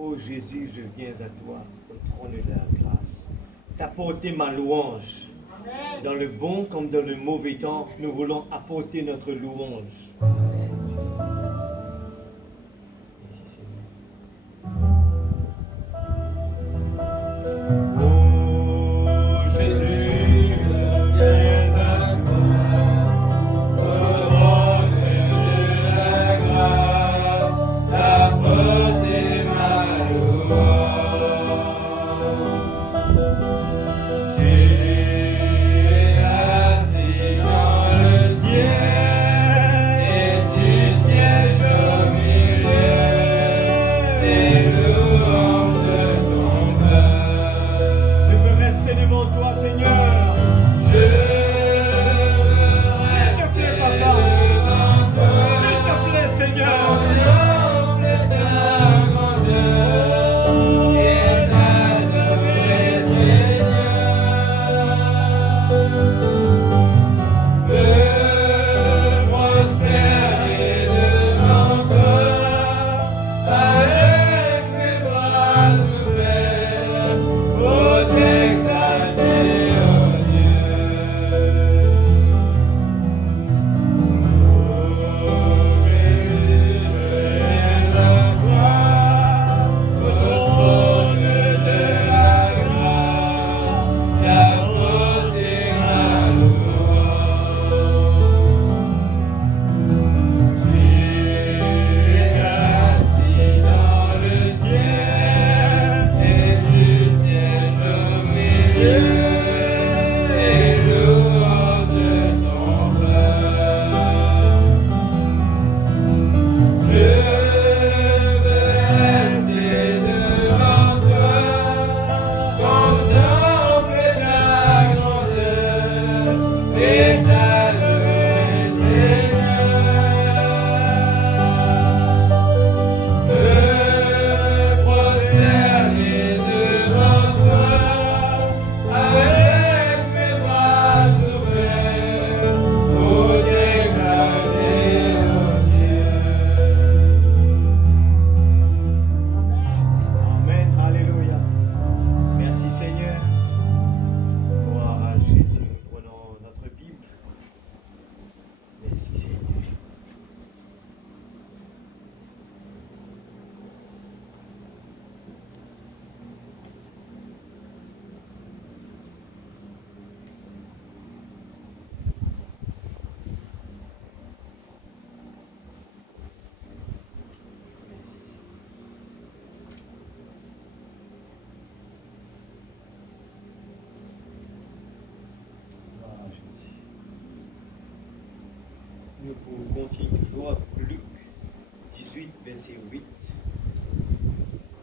Ô Jésus, je viens à toi, au trône de la grâce, t'apporter ma louange. Amen. Dans le bon comme dans le mauvais temps, nous voulons apporter notre louange. Merci Seigneur. Oh Jésus, je viens à toi, au trône de la grâce, t'apporter ma louange. Tu es assis dans le ciel et tu sièges au milieu des louanges de ton peuple. Je veux rester devant toi, Seigneur. Je veux s'il te plaît, Papa. S'il te plaît, Seigneur. Nous continuons toujours avec Luc 18, verset 8,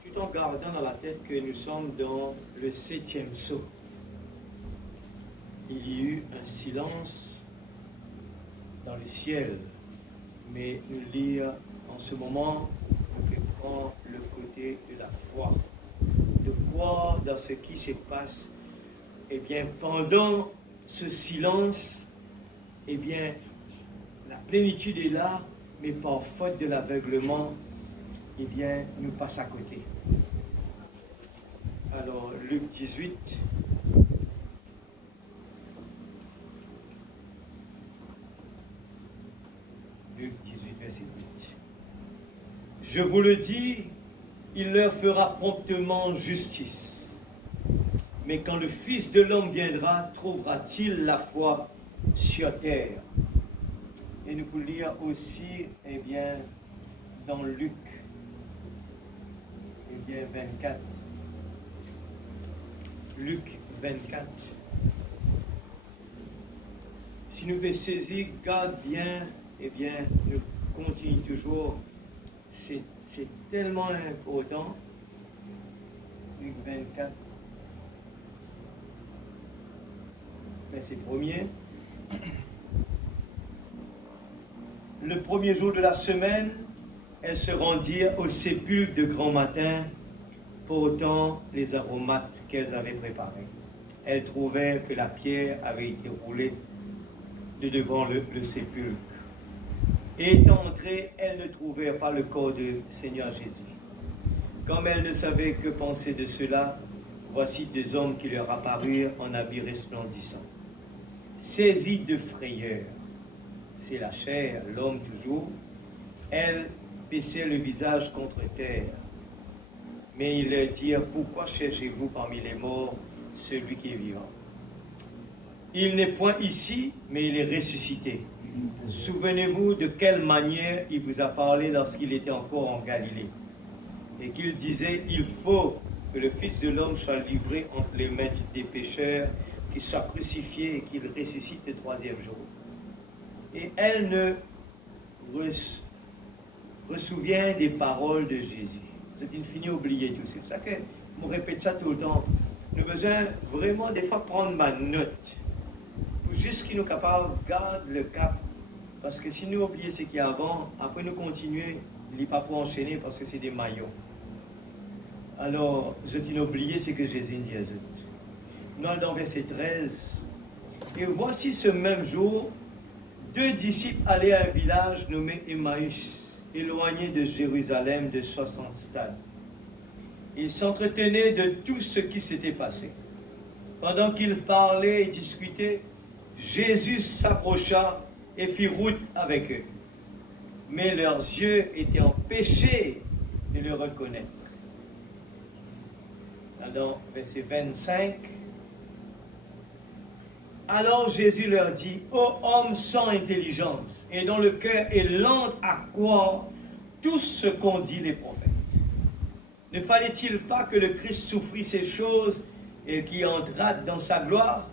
tout en gardant dans la tête que nous sommes dans le 7e sceau. Il y a eu un silence dans le ciel, mais nous lire en ce moment, nous prend le côté de la foi, de croire dans ce qui se passe. Eh bien, pendant ce silence, eh bien, la plénitude est là, mais par faute de l'aveuglement, eh bien, nous passe à côté. Alors, Luc 18. Luc 18, verset 8. Je vous le dis, il leur fera promptement justice. Mais quand le Fils de l'homme viendra, trouvera-t-il la foi sur terre? Et nous pouvons lire aussi, eh bien, dans Luc, eh bien, 24. Luc 24. Si nous pouvons saisir, garde bien, eh bien, nous continuons toujours. C'est tellement important. Luc 24. Verset 1er. Le premier jour de la semaine, elles se rendirent au sépulcre de grand matin, portant les aromates qu'elles avaient préparés. Elles trouvèrent que la pierre avait été roulée de devant le sépulcre. Et étant entrées, elles ne trouvèrent pas le corps du Seigneur Jésus. Comme elles ne savaient que penser de cela, voici deux hommes qui leur apparurent en habits resplendissants. Saisis de frayeur, c'est la chair, l'homme toujours, elles baissaient le visage contre terre. Mais ils leur dirent, pourquoi cherchez-vous parmi les morts celui qui est vivant? Il n'est point ici, mais il est ressuscité. Souvenez-vous de quelle manière il vous a parlé lorsqu'il était encore en Galilée. Et qu'il disait, il faut que le Fils de l'homme soit livré entre les mains des pécheurs, qu'il soit crucifié et qu'il ressuscite le troisième jour. Et elle ne ressouvient des paroles de Jésus. C'est une finie oubliée tout. C'est pour ça que je me répète ça tout le temps. Nous avons besoin vraiment des fois prendre ma note. Pour juste qu'il nous capable de garder le cap. Parce que si nous oublions ce qu'il y a avant, après nous continuer, il n'est pas pour enchaîner parce que c'est des maillots. Alors, je dis oublié ce que Jésus dit à eux. Nous allons dans verset 13. Et voici ce même jour, deux disciples allaient à un village nommé Emmaüs, éloigné de Jérusalem de 60 stades. Ils s'entretenaient de tout ce qui s'était passé. Pendant qu'ils parlaient et discutaient, Jésus s'approcha et fit route avec eux. Mais leurs yeux étaient empêchés de le reconnaître. Dans verset 25. Alors Jésus leur dit, ô hommes sans intelligence, et dont le cœur est lent à croire tout ce qu'ont dit les prophètes. Ne fallait-il pas que le Christ souffrit ces choses et qu'il entra dans sa gloire?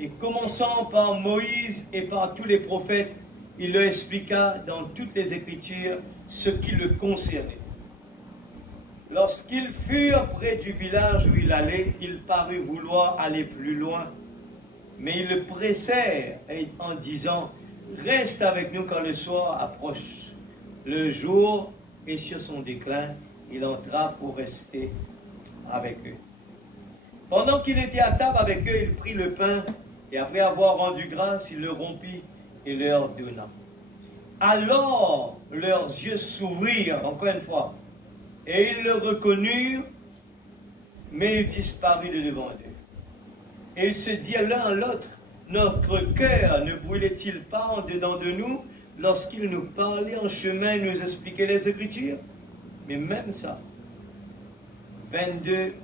Et commençant par Moïse et par tous les prophètes, il leur expliqua dans toutes les Écritures ce qui le concernait. Lorsqu'ils furent près du village où il allait, il parut vouloir aller plus loin. Mais ils le pressèrent en disant, « Reste avec nous quand le soir approche. » Le jour est sur son déclin, il entra pour rester avec eux. Pendant qu'il était à table avec eux, il prit le pain, et après avoir rendu grâce, il le rompit et leur donna. Alors leurs yeux s'ouvrirent, encore une fois, et ils le reconnurent, mais il disparut de devant eux. Et ils se dirent l'un à l'autre, notre cœur ne brûlait-il pas en dedans de nous lorsqu'il nous parlait en chemin et nous expliquait les Écritures? Mais même ça, 22,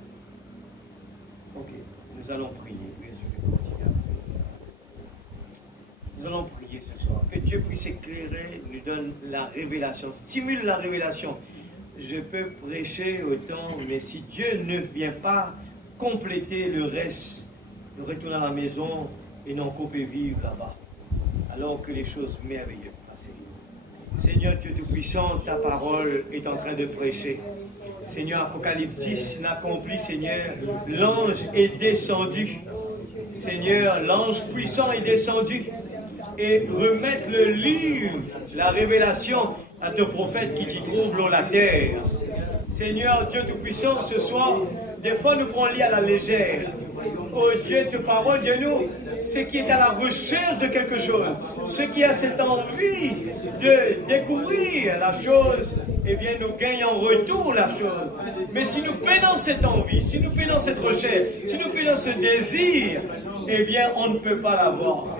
ok, nous allons prier. Oui, je vais continuer à prier. Nous allons prier ce soir. Que Dieu puisse éclairer, nous donne la révélation, stimule la révélation. Je peux prêcher autant, mais si Dieu ne vient pas compléter le reste, nous retournons à la maison et non couper vivre là-bas, alors que les choses merveilleuses passent. Seigneur Dieu Tout-Puissant, ta parole est en train de prêcher. Seigneur, Apocalypse 10 l'accomplit, Seigneur. L'ange est descendu. Seigneur, l'ange puissant est descendu. Et remettre le livre, la révélation, à ton prophète qui t'y trouble la terre. Seigneur Dieu Tout-Puissant, ce soir, des fois nous prenons à la légère. Oh Dieu, ta parole, Dieu-nous, ce qui est à la recherche de quelque chose, ce qui a cette envie de découvrir la chose, eh bien nous gagnons en retour la chose. Mais si nous peinons cette envie, si nous peinons cette recherche, si nous peinons ce désir, eh bien on ne peut pas l'avoir.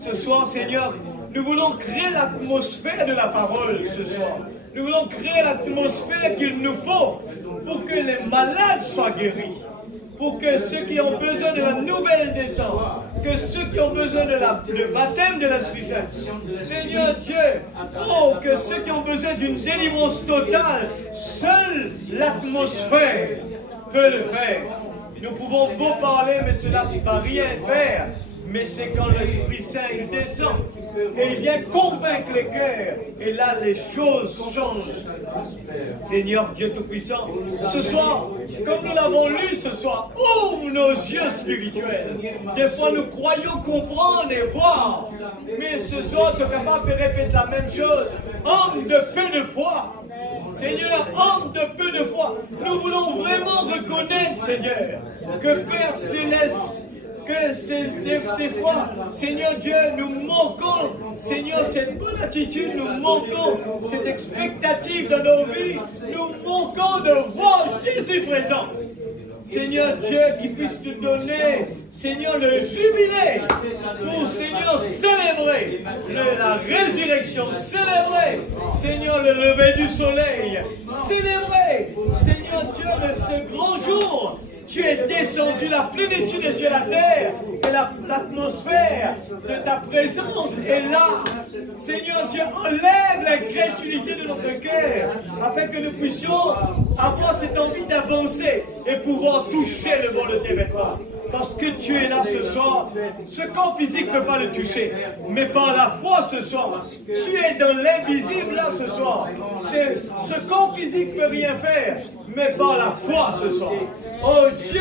Ce soir, Seigneur, nous voulons créer l'atmosphère de la parole ce soir. Nous voulons créer l'atmosphère qu'il nous faut pour que les malades soient guéris. Pour que ceux qui ont besoin de la nouvelle naissance, que ceux qui ont besoin de le baptême de l'Esprit Saint, Seigneur Dieu, oh, que ceux qui ont besoin d'une délivrance totale, seule l'atmosphère peut le faire. Nous pouvons beau parler, mais cela ne va rien faire. Mais c'est quand l'Esprit Saint il descend et il vient convaincre les cœurs. Et là, les choses changent. Seigneur Dieu Tout-Puissant, ce soir, comme nous l'avons lu ce soir, ouvre nos yeux spirituels. Des fois, nous croyons comprendre et voir. Mais ce soir, tu es capable de répéter la même chose. Homme de peu de foi. Seigneur, homme de peu de foi. Nous voulons vraiment reconnaître, Seigneur, que Père Céleste, que des fois, Seigneur Dieu, nous manquons, Seigneur, cette bonne attitude, nous manquons cette expectative dans nos vies, nous manquons de voir Jésus présent. Seigneur Dieu, qui puisse nous donner, Seigneur, le jubilé pour, Seigneur, célébrer la résurrection, célébrer, Seigneur, le lever du soleil, célébrer, Seigneur Dieu, ce grand jour. Tu es descendu, la plénitude de sur la terre, et l'atmosphère de ta présence est là. Seigneur Dieu, enlève l'incrédulité de notre cœur, afin que nous puissions avoir cette envie d'avancer et pouvoir toucher le bord de tes vêtements. Parce que tu es là ce soir. Ce corps physique ne peut pas le toucher. Mais par la foi ce soir, tu es dans l'invisible là ce soir. Ce corps physique ne peut rien faire. Mais par la foi ce soir. Oh Dieu,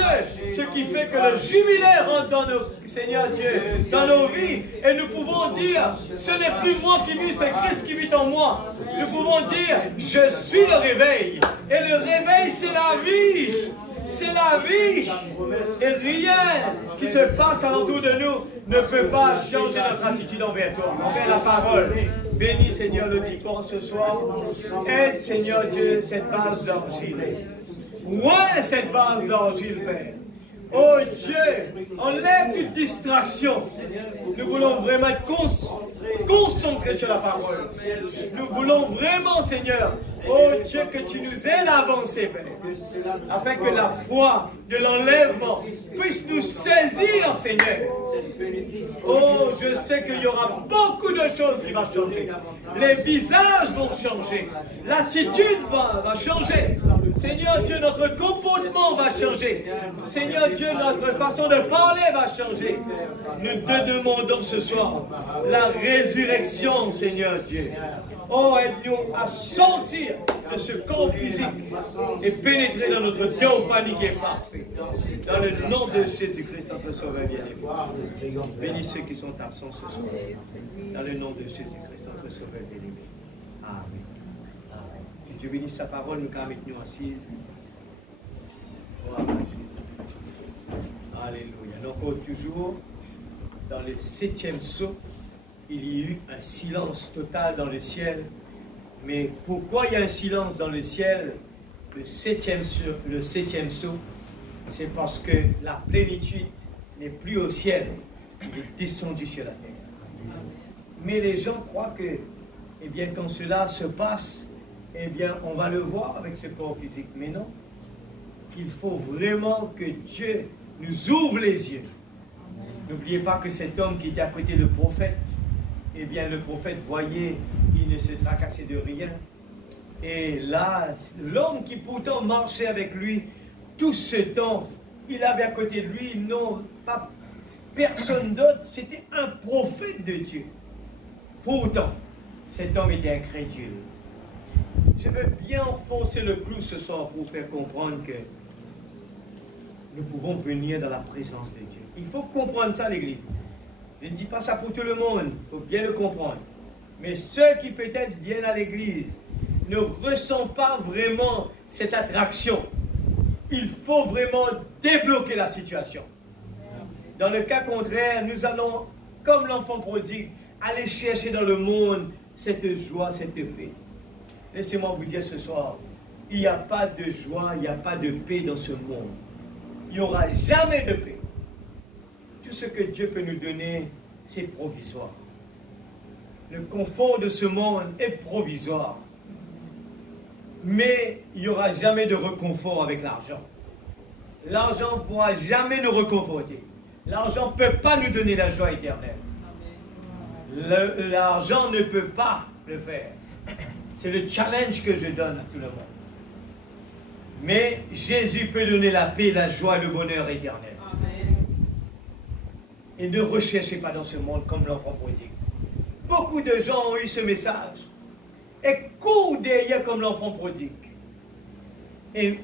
ce qui fait que le jubilé rentre dans nos, Seigneur Dieu, dans nos vies. Et nous pouvons dire, ce n'est plus moi qui vis, c'est Christ qui vit en moi. Nous pouvons dire, je suis le réveil. Et le réveil, c'est la vie. C'est la vie. Et rien qui se passe alentour de nous ne peut pas changer notre attitude envers toi, envers la parole. Bénis Seigneur le dimanche ce soir. Aide Seigneur Dieu cette vase d'argile. Ouais, cette vase d'argile, Père. Oh Dieu, enlève toute distraction. Nous voulons vraiment être concentrés sur la parole. Nous voulons vraiment, Seigneur, oh Dieu, que tu nous aides à avancer, Père, afin que la foi de l'enlèvement puisse nous saisir, Seigneur. Oh, je sais qu'il y aura beaucoup de choses qui vont changer. Les visages vont changer. L'attitude va changer. Seigneur Dieu, notre comportement va changer. Seigneur Dieu, notre façon de parler va changer. Nous te demandons ce soir la résurrection, Seigneur Dieu. Oh, aide-nous à sortir de ce corps physique et pénétrer dans notre théophanie qui est parfaite. Dans le nom de Jésus-Christ, notre Sauveur bien-aimé. Bénis ceux qui sont absents ce soir. Dans le nom de Jésus-Christ, notre Sauveur bien-aimé. Amen. Que Dieu bénisse sa parole, nous quand nous assises. Gloire à Jésus. Alléluia. Donc, toujours, dans le 7e sceau, il y a eu un silence total dans le ciel. Mais pourquoi il y a un silence dans le ciel, le septième sceau, c'est parce que la plénitude n'est plus au ciel, elle est descendue sur la terre. Mais les gens croient que, eh bien, quand cela se passe, eh bien, on va le voir avec ce corps physique. Mais non, il faut vraiment que Dieu nous ouvre les yeux. N'oubliez pas que cet homme qui était à côté du prophète, eh bien, le prophète voyait, il ne se tracassait de rien. Et là, l'homme qui pourtant marchait avec lui tout ce temps, il avait à côté de lui, non, pas personne d'autre, c'était un prophète de Dieu. Pourtant, cet homme était incrédule. Je veux bien enfoncer le clou ce soir pour faire comprendre que nous pouvons venir dans la présence de Dieu. Il faut comprendre ça, l'Église. Je ne dis pas ça pour tout le monde, il faut bien le comprendre. Mais ceux qui peut-être viennent à l'Église ne ressentent pas vraiment cette attraction. Il faut vraiment débloquer la situation. Dans le cas contraire, nous allons, comme l'enfant prodigue, aller chercher dans le monde cette joie, cette paix. Laissez-moi vous dire ce soir, il n'y a pas de joie, il n'y a pas de paix dans ce monde. Il n'y aura jamais de paix. Tout ce que Dieu peut nous donner, c'est provisoire. Le confort de ce monde est provisoire. Mais il n'y aura jamais de réconfort avec l'argent. L'argent ne pourra jamais nous réconforter. L'argent ne peut pas nous donner la joie éternelle. L'argent ne peut pas le faire. C'est le challenge que je donne à tout le monde. Mais Jésus peut donner la paix, la joie et le bonheur éternel. Et ne recherchez pas dans ce monde comme l'enfant prodigue. Beaucoup de gens ont eu ce message et courent derrière comme l'enfant prodigue. Et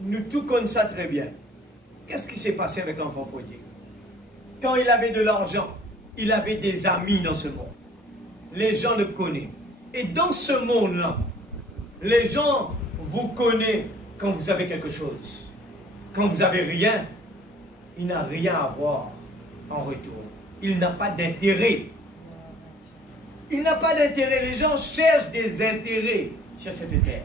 nous tout connaissons ça très bien. Qu'est-ce qui s'est passé avec l'enfant prodigue? Quand il avait de l'argent, il avait des amis dans ce monde. Les gens le connaissent. Et dans ce monde-là, les gens vous connaissent quand vous avez quelque chose. Quand vous n'avez rien, il n'a rien à voir en retour. Il n'a pas d'intérêt. Il n'a pas d'intérêt. Les gens cherchent des intérêts sur cette terre.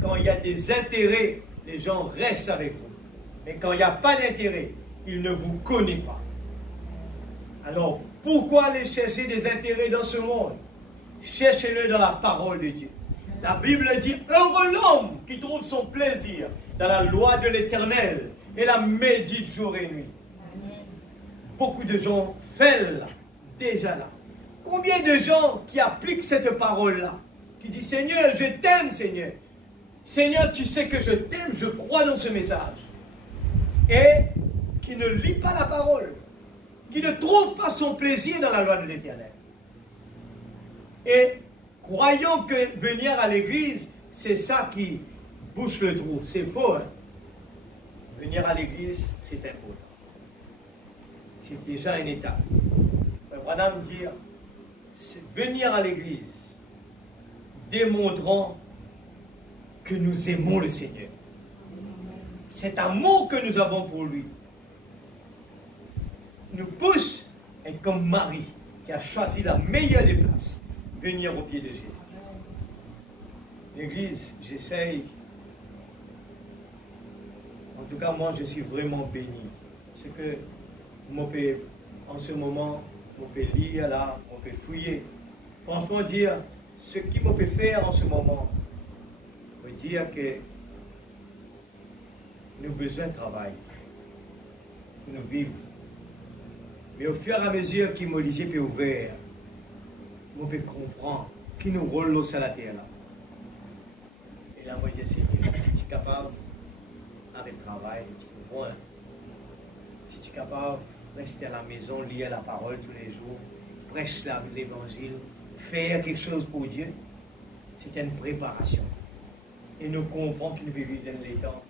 Quand il y a des intérêts, les gens restent avec vous. Mais quand il n'y a pas d'intérêt, ils ne vous connaissent pas. Alors, pourquoi aller chercher des intérêts dans ce monde? Cherchez-le dans la parole de Dieu. La Bible dit, heureux l'homme qui trouve son plaisir dans la loi de l'Éternel et la médite jour et nuit. Beaucoup de gens fêlent déjà là. Combien de gens qui appliquent cette parole-là, qui disent, Seigneur, je t'aime, Seigneur. Seigneur, tu sais que je t'aime, je crois dans ce message. Et qui ne lit pas la parole, qui ne trouve pas son plaisir dans la loi de l'Éternel. Et croyons que venir à l'église, c'est ça qui bouche le trou. C'est faux. Hein? Venir à l'église, c'est important. C'est déjà une étape. Branham dit, venir à l'église, démontrant que nous aimons le Seigneur. Cet amour que nous avons pour lui nous pousse à être comme Marie qui a choisi la meilleure des places, venir au pied de Jésus. L'église, j'essaye. En tout cas, moi, je suis vraiment béni. Ce que moi, en ce moment, on peut lire là, on peut fouiller. Franchement, dire ce qui me peut faire en ce moment, veut dire que nous avons besoin de travail pour nous vivre. Mais au fur et à mesure que mon lisé peut ouvert, on peut comprendre qui nous roule sur la terre là. Et là, moi, je dis, Seigneur, si tu es capable avec le travail, tu comprends. Si tu es capable de rester à la maison, lire la parole tous les jours, prêcher l'évangile, faire quelque chose pour Dieu, c'est une préparation. Et nous comprenons que nous vivons dans les temps.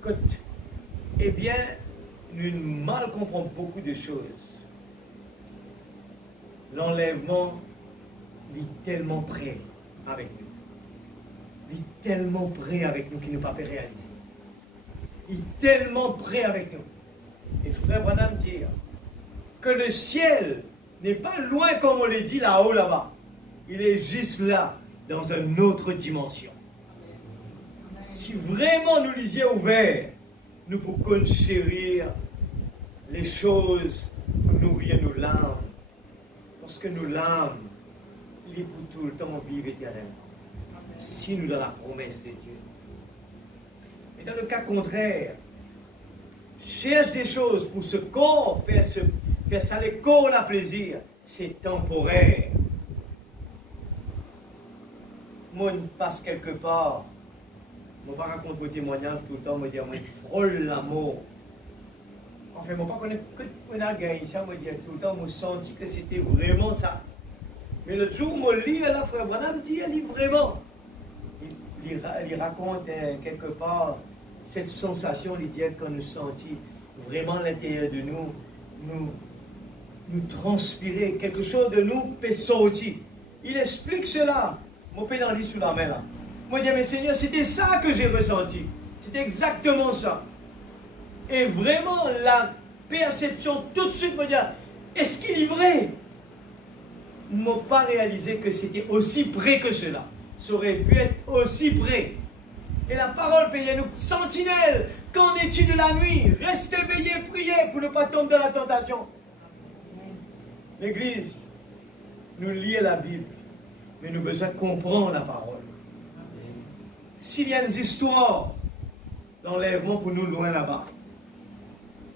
Écoute, eh bien, nous mal comprenons beaucoup de choses. L'enlèvement est tellement près avec nous. Il est tellement près avec nous qu'il ne peut pas réaliser. Il est tellement près avec nous. Et frère Branham dit que le ciel n'est pas loin comme on l'a dit là-haut, là-bas. Il est juste là, dans une autre dimension. Si vraiment nous les yeux ouverts, nous pouvons chérir les choses pour nourrir nos larmes. Parce que nos larmes, il est pour tout le temps vivre éternellement. Si nous dans la promesse de Dieu. Mais dans le cas contraire, cherche des choses pour ce corps, faire ça le corps la plaisir, c'est temporaire. Moi, je passe quelque part, je ne vais pas raconter vos témoignages tout le temps, je me dis, je frôle l'amour. Enfin, je ne vais pas connaître que on a gagné ça, je me dis tout le temps, je me senti que c'était vraiment ça. Mais le jour où je lis, là, frère Branham dit, il lit vraiment. Il raconte quelque part cette sensation, il dit, quand nous sentis vraiment à l'intérieur de nous transpirer, quelque chose de nous peut sortir. Il explique cela. Mon père lit sous la main là. Moi, je dis, mais Seigneur, c'était ça que j'ai ressenti. C'était exactement ça. Et vraiment, la perception, tout de suite, me dit, est-ce qu'il est vrai? Je n'ai pas réalisé que c'était aussi près que cela. Ça aurait pu être aussi près. Et la parole paye nous, sentinelle, qu'en es-tu de la nuit? Restez veillés, priez pour ne pas tomber dans la tentation. L'Église, nous lit la Bible, mais nous avons besoin de comprendre la parole. S'il y a des histoires d'enlèvement pour nous loin là-bas,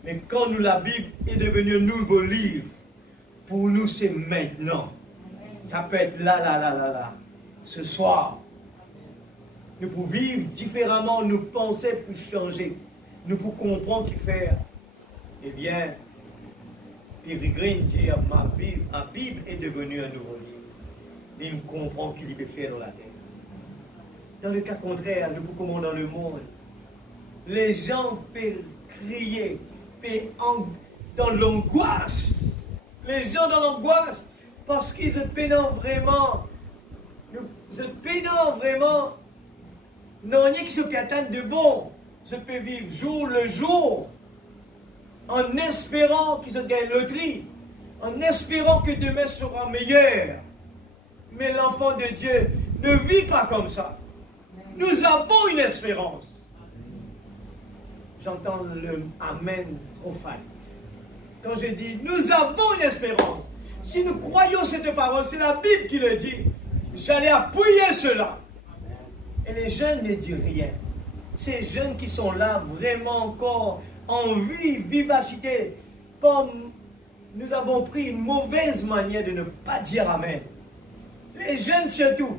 mais quand nous, la Bible est devenue un nouveau livre, pour nous c'est maintenant. Ça peut être là. Ce soir, nous pouvons vivre différemment, nous penser pour changer, nous pouvons comprendre qu'il fait. Eh bien, Peregrine dit, ma Bible est devenue un nouveau livre. Et nous comprenons qu'il peut faire dans la terre. Dans le cas contraire, nous pouvons dans le monde. Les gens peuvent crier, dans l'angoisse. Les gens dans l'angoisse, parce qu'ils se peinent vraiment. Je pénant vraiment, non, rien qui se peut atteindre de bon, je peux vivre jour le jour, en espérant qu'ils ont gagné la loterie, en espérant que demain sera meilleur. Mais l'enfant de Dieu ne vit pas comme ça. Nous avons une espérance. J'entends le Amen profane. Quand je dis, nous avons une espérance. Si nous croyons cette parole, c'est la Bible qui le dit. J'allais appuyer cela. Et les jeunes ne disent rien. Ces jeunes qui sont là, vraiment encore en vie, vivacité. Nous avons pris une mauvaise manière de ne pas dire Amen. Les jeunes surtout.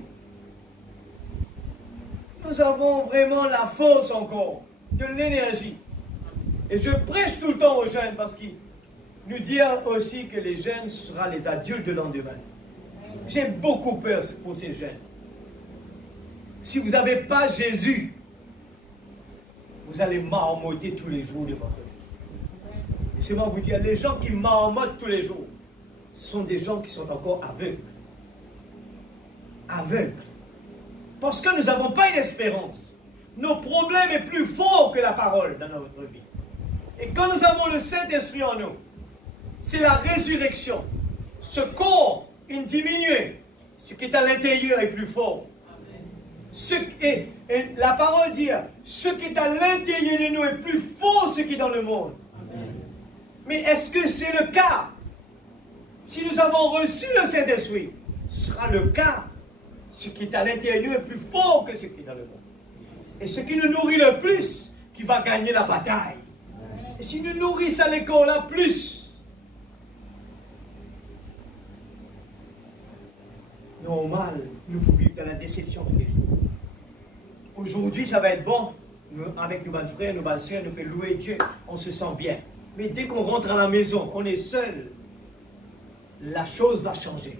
Nous avons vraiment la force encore, de l'énergie. Et je prêche tout le temps aux jeunes parce qu'ils nous disent aussi que les jeunes seront les adultes de lendemain. J'ai beaucoup peur pour ces jeunes. Si vous n'avez pas Jésus, vous allez marmotter tous les jours de votre vie. Et c'est moi vous dire, les gens qui marmottent tous les jours, ce sont des gens qui sont encore aveugles. Aveugles. Parce que nous n'avons pas une espérance. Nos problèmes sont plus forts que la parole dans notre vie. Et quand nous avons le Saint-Esprit en nous, c'est la résurrection. Ce corps, il diminue. Ce qui est à l'intérieur est plus fort. Et la parole dit, ce qui est à l'intérieur de nous est plus fort que ce qui est dans le monde. Amen. Mais est-ce que c'est le cas? Si nous avons reçu le Saint-Esprit, ce sera le cas. Ce qui est à l'intérieur de nous est plus fort que ce qui est dans le monde. Et ce qui nous nourrit le plus, qui va gagner la bataille. Amen. Et si nous nourrissons à l'école là plus, normal, nous pouvons vivre dans la déception tous les jours. Aujourd'hui, ça va être bon. Nous, avec nos frères, nos sœurs, nous pouvons louer Dieu. On se sent bien. Mais dès qu'on rentre à la maison, on est seul. La chose va changer.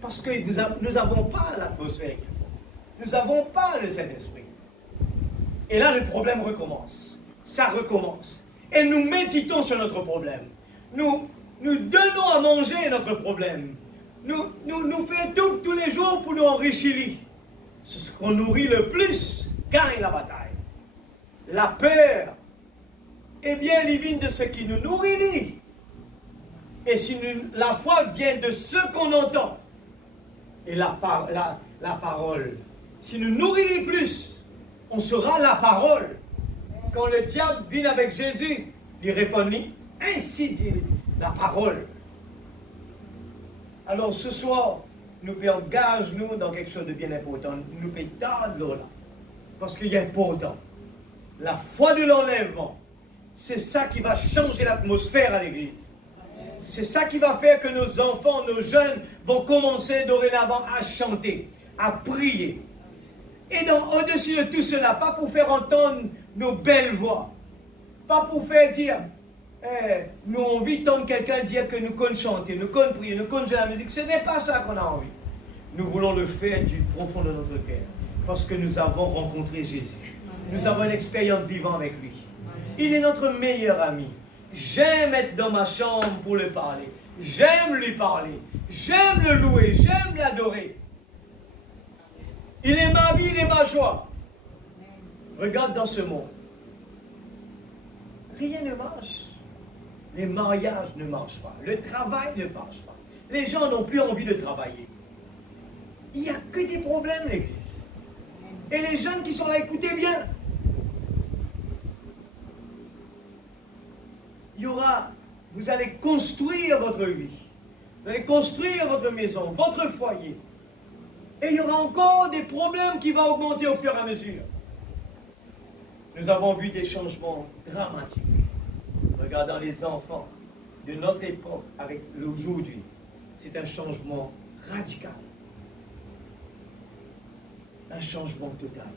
Parce que nous n'avons pas l'atmosphère qu'il faut. Nous n'avons pas le Saint-Esprit. Et là, le problème recommence. Ça recommence. Et nous méditons sur notre problème. Nous donnons à manger notre problème. Nous faisons tous les jours pour nous enrichir. Ce qu'on nourrit le plus gagne la bataille. La peur est bien divine de ce qui nous nourrit. Et si la foi vient de ce qu'on entend, et la parole, si nous nourrit plus, on sera la parole. Quand le diable vient avec Jésus, il répondit, ainsi dit la parole. Alors ce soir, nous engageons dans quelque chose de bien important. Nous pouvons tendre là. Parce qu'il est important. La foi de l'enlèvement, c'est ça qui va changer l'atmosphère à l'église. C'est ça qui va faire que nos enfants, nos jeunes vont commencer dorénavant à chanter, à prier. Et au-dessus de tout cela, pas pour faire entendre nos belles voix, pas pour faire dire, nous avons envie d'entendre quelqu'un dire que nous connaissons chanter, nous connaissons prier, nous connaissons la musique. Ce n'est pas ça qu'on a envie. Nous voulons le faire du profond de notre cœur. Parce que nous avons rencontré Jésus. Nous avons une expérience vivante avec lui. Il est notre meilleur ami. J'aime être dans ma chambre pour le parler. J'aime lui parler. J'aime le louer. J'aime l'adorer. Il est ma vie, il est ma joie. Regarde dans ce monde. Rien ne marche. Les mariages ne marchent pas. Le travail ne marche pas. Les gens n'ont plus envie de travailler. Il n'y a que des problèmes, l'église. Et les jeunes qui sont là, écoutez bien. Vous allez construire votre vie. Vous allez construire votre maison, votre foyer. Et il y aura encore des problèmes qui vont augmenter au fur et à mesure. Nous avons vu des changements dramatiques. Regardant les enfants de notre époque avec l'aujourd'hui, c'est un changement radical. Un changement total.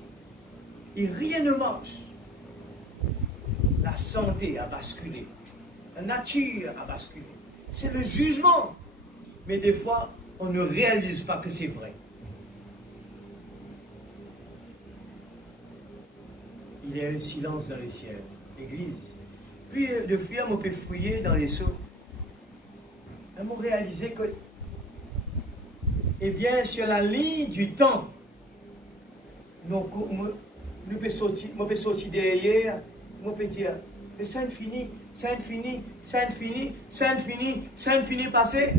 Et rien ne marche. La santé a basculé. La nature a basculé. C'est le jugement. Mais des fois, on ne réalise pas que c'est vrai. Il y a un silence dans les ciels. L'église. Puis, de fouiller, on peut fouiller dans les seaux. On a réalisé que, eh bien, sur la ligne du temps, nous pouvons sortir derrière, nous pouvons dire, Mais ça infini, ça infini, ça infini, ça infini, ça infini passé.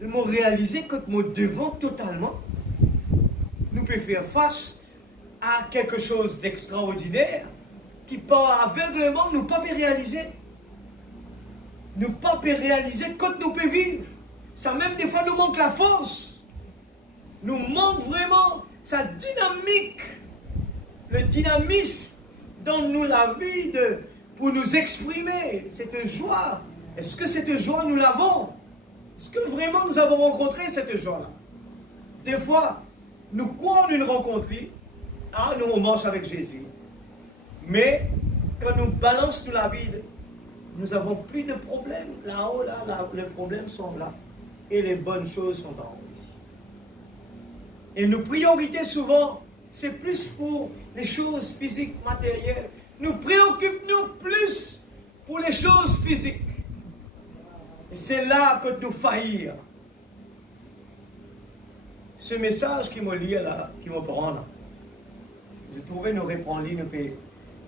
Le mot réaliser que nous devons totalement, nous pouvons faire face à quelque chose d'extraordinaire qui par aveuglement nous pas réaliser. Nous pas réaliser quand nous pouvons vivre. Ça même des fois nous manque la force. Nous manque vraiment sa dynamique, le dynamisme dans nous la vie pour nous exprimer cette joie. Est-ce que cette joie nous l'avons? Est-ce que vraiment nous avons rencontré cette joie-là? Des fois, nous croyons une rencontre, nous on marche avec Jésus. Mais quand nous balançons la vie, nous n'avons plus de problèmes. Là-haut, les problèmes sont là. Et les bonnes choses sont en haut ici. Et nos priorités souvent, c'est plus pour les choses physiques, matérielles. Nous préoccupons plus pour les choses physiques. Et c'est là que nous faillir. Ce message qui me lit là, qui me prend là, je trouvais nous reprendre nous payer.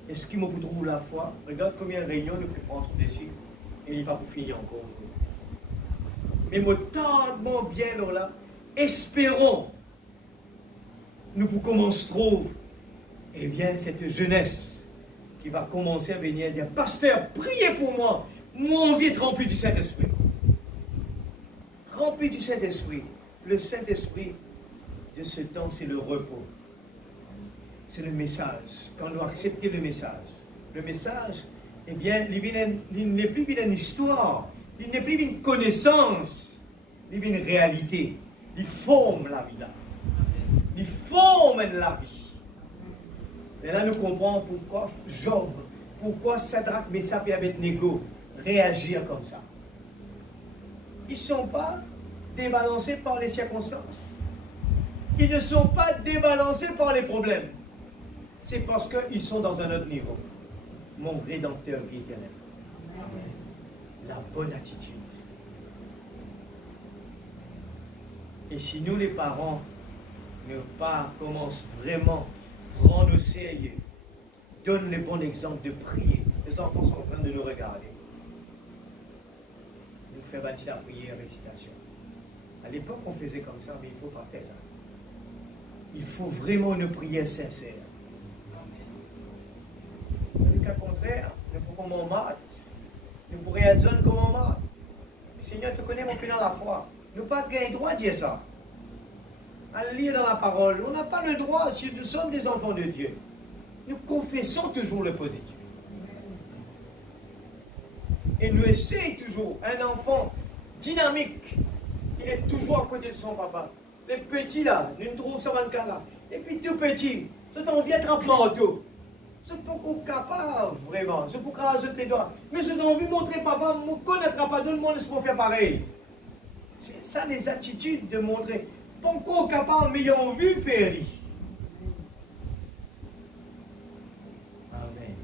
Est-ce qu'il me trouve la foi? Regarde combien de réunions nous pouvons prendre dessus. Et il n'est pas pour finir encore. Mais moi, tellement bien là, espérons, nous pour commencer trouve, eh bien, cette jeunesse qui va commencer à venir dire, pasteur, priez pour moi. Moi, envie d'être rempli du Saint-Esprit. Rempli du Saint-Esprit. Le Saint-Esprit de ce temps, c'est le repos. C'est le message. Quand on doit accepter le message, eh bien, il n'est plus une histoire, il n'est plus une connaissance, il est une réalité. Il forme la vie là. Il forme la vie. Et là, nous comprenons pourquoi Job, pourquoi Shadrach, Meshach et Abednego réagir comme ça. Ils ne sont pas débalancés par les circonstances. Ils ne sont pas débalancés par les problèmes. C'est parce qu'ils sont dans un autre niveau. Mon Rédempteur vie éternelle. La bonne attitude. Et si nous, les parents, ne pas commencent vraiment à rendre au sérieux, donne le bon exemple de prier. Les enfants sont en train de nous regarder. Nous faire bâtir la prière, récitation. À l'époque, on faisait comme ça, mais il ne faut pas faire ça. Il faut vraiment une prière sincère. Dans le cas contraire, nous pourrons maths, nous pourrons raisonner comme on maths. Seigneur, tu connais mon plus dans la foi. Nous n'avons pas le droit de dire ça. À lire dans la parole, on n'a pas le droit, si nous sommes des enfants de Dieu. Nous confessons toujours le positif. Et nous essayons toujours, un enfant dynamique, il est toujours à côté de son papa. Les petits là, nous nous trouvons sur 24 là. Et puis tout petit, c'est envie d'être un manteau. C'est pas capable vraiment, c'est pour craser tes doigts. Mais c'est envie de montrer papa, ne connaîtra pas, tout le monde laisse faire pareil. C'est ça les attitudes de montrer. Pas encore capable, mais ils ont vu faire. Amen.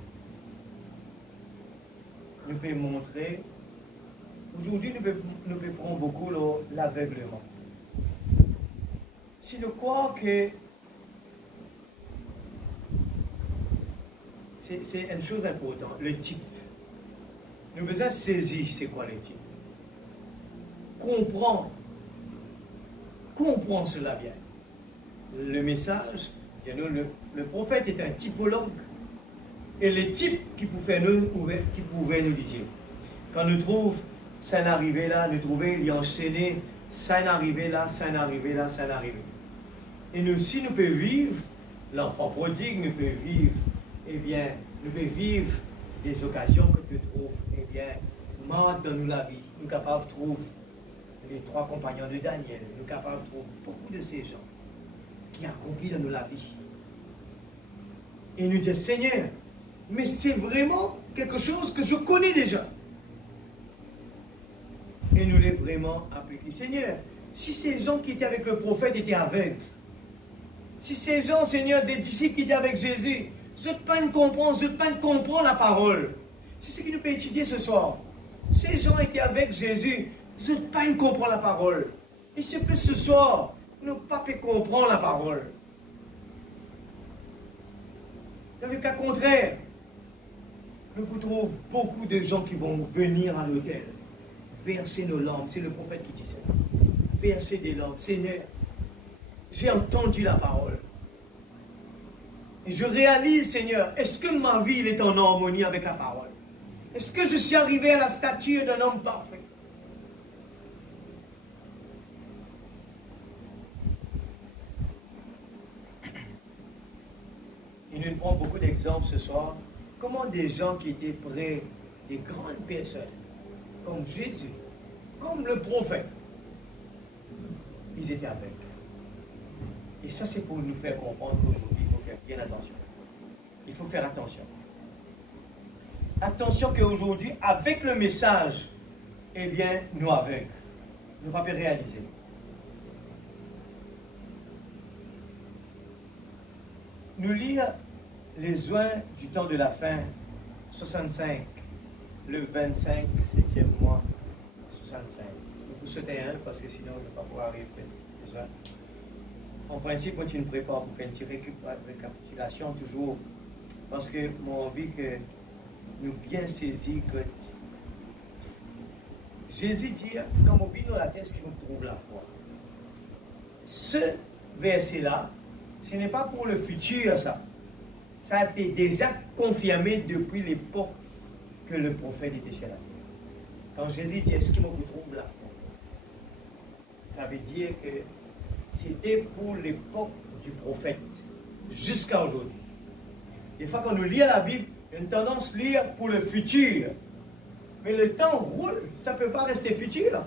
Nous pouvons montrer. Aujourd'hui, nous pouvons prendre beaucoup l'aveuglement. Si nous croyons que c'est une chose importante, le type. Nous avons besoin de saisir c'est quoi le type. Comprends cela bien. Le message, le prophète est un typologue. Et les types qui pouvaient nous dire. Quand nous trouvons ça n'arrivait là, nous trouvons il y a enchaîné, ça n'arrivait là, ça n'arrivait là, ça n'arrivait. Et nous, si nous pouvons vivre, l'enfant prodigue, nous pouvons vivre, eh bien, nous pouvons vivre des occasions que nous trouvons, eh bien, marre dans nous la vie. Nous sommes capables de trouver les 3 compagnons de Daniel, nous sommes capables de trouver beaucoup de ces gens qui accomplissent dans nous la vie. Et nous disons, Seigneur, mais c'est vraiment quelque chose que je connais déjà. Et nous l'avons vraiment appliqué. Seigneur, si ces gens qui étaient avec le prophète étaient aveugles, si ces gens, Seigneur, des disciples qui étaient avec Jésus, je ne peux pas comprendre la parole. C'est ce que nous pouvons étudier ce soir. Ces gens étaient avec Jésus, je ne peux pas comprendre la parole. Et c'est plus ce soir, nous ne pouvons pas comprendre la parole. Dans le cas contraire, nous trouvons beaucoup de gens qui vont venir à l'autel, verser nos lampes. C'est le prophète qui dit ça. Verser des lampes. Seigneur, j'ai entendu la parole. Et je réalise, Seigneur, est-ce que ma vie est en harmonie avec la parole? Est-ce que je suis arrivé à la stature d'un homme parfait? Et nous prenons beaucoup d'exemples ce soir. Comment des gens qui étaient près des grandes personnes, comme Jésus, comme le prophète, ils étaient avec. Et ça, c'est pour nous faire comprendre qu'aujourd'hui, il faut faire bien attention. Il faut faire attention. Attention qu'aujourd'hui, avec le message, eh bien, nous aveugles. Nous ne pouvons pas réaliser. Nous lire les oins du temps de la fin, 65, le 25, 7e mois, 65. Vous sautez un, parce que sinon, on ne va pas pouvoir arriver les oins. En principe, moi, tu me prépares pour faire une petite récapitulation toujours, parce que moi, envie que nous bien saisir que Jésus dit, quand on vit dans la terre, ce qui nous trouve la foi. Ce verset-là, ce n'est pas pour le futur, ça. Ça a été déjà confirmé depuis l'époque que le prophète était sur la terre. Quand Jésus dit, est-ce qu'il me retrouve la foi? Ça veut dire que c'était pour l'époque du prophète, jusqu'à aujourd'hui. Des fois, quand nous lisons la Bible, il y a une tendance à lire pour le futur. Mais le temps roule, ça ne peut pas rester futur.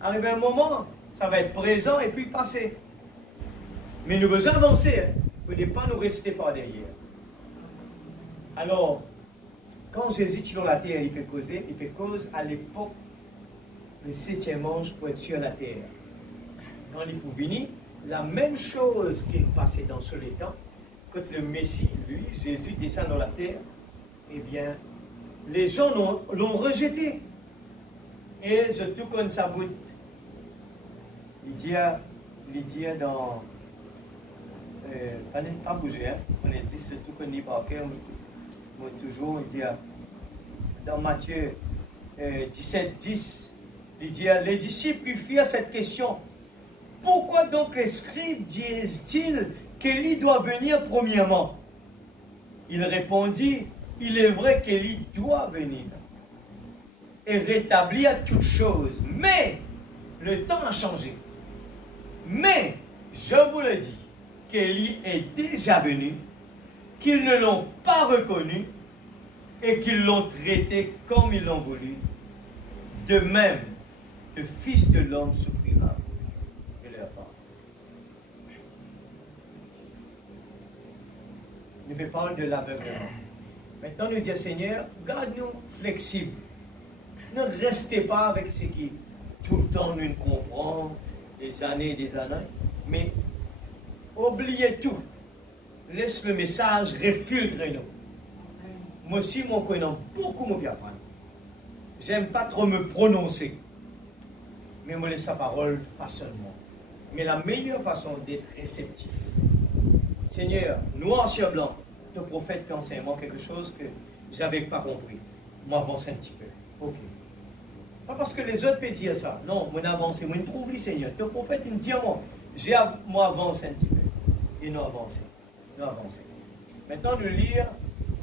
Arrive un moment, ça va être présent et puis passé. Mais nous devons avancer, hein. Vous ne pouvez pas nous rester par derrière. Alors, quand Jésus est sur la terre, il peut causer à l'époque, le 7e ange pour être sur la terre. Quand il est venu, la même chose qui passait dans ce temps, quand le Messie, lui, Jésus, descend dans la terre, eh bien, les gens l'ont rejeté. Et je tout comme ça bout. Il dit dans... pas bouger, hein. On est dit, c'est tout connu par cœur. Toujours, il dit dans Matthieu 17, 10, il dit, les disciples lui firent cette question. Pourquoi donc les scribes disent-ils qu'Élie doit venir premièrement? Il répondit, il est vrai qu'Élie doit venir et rétablir toutes choses. Mais le temps a changé. Mais, je vous le dis, qu'Élie est déjà venu, qu'ils ne l'ont pas reconnu et qu'ils l'ont traité comme ils l'ont voulu. De même, le Fils de l'homme souffrira de leur part. Nous ne parlons de l'aveuglement. Maintenant, nous disons, Seigneur, garde-nous flexibles. Ne restez pas avec ce qui tout le temps nous comprend, des années et des années, mais oubliez tout. Laisse le message refiltrer nous. Moi aussi, moi, connais beaucoup mon bien. J'aime pas trop me prononcer, mais moi laisse sa parole façonnement. Mais la meilleure façon d'être réceptif. Seigneur, noir sur blanc, ton prophète fait enseignement quelque chose que j'avais pas compris. Moi avance un petit peu. Ok. Pas parce que les autres peuvent dire ça. Non, moi avance. Moi je trouve, Seigneur. Ton prophète il me dit moi avance un petit peu. Et nous avancer. Nous avancer. Maintenant, nous lire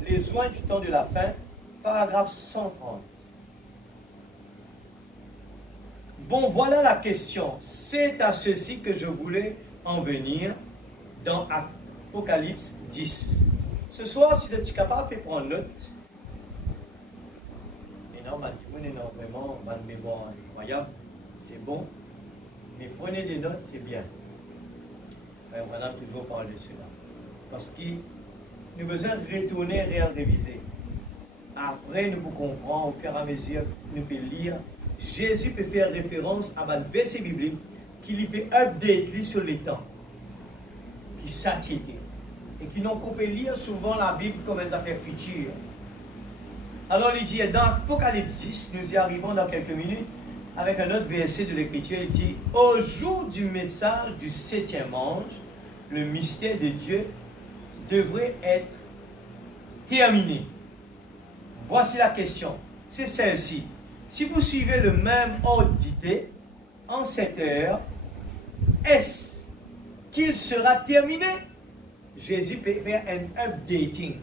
les oins du temps de la fin, paragraphe 130. Bon, voilà la question. C'est à ceci que je voulais en venir dans Apocalypse 10. Ce soir, si tu es capable de prendre note, et non, vraiment, ma mémoire incroyable, c'est bon, mais prenez des notes, c'est bien. On a toujours parlé de cela. Parce que nous avons besoin de retourner et réviser. Après, nous pouvons comprendre, au fur et à mesure, nous pouvons lire. Jésus peut faire référence à un verset biblique qui lui peut update sur les temps, qui s'attitent, et qui n'ont qu'à lire souvent la Bible comme une affaire future. Alors, il dit, dans Apocalypse 10, nous y arrivons dans quelques minutes, avec un autre verset de l'Écriture, il dit, au jour du message du 7e ange, le mystère de Dieu devrait être terminé. Voici la question. C'est celle-ci. Si vous suivez le même ordre d'idée, en cette heure, est-ce qu'il sera terminé? Jésus peut faire un updating.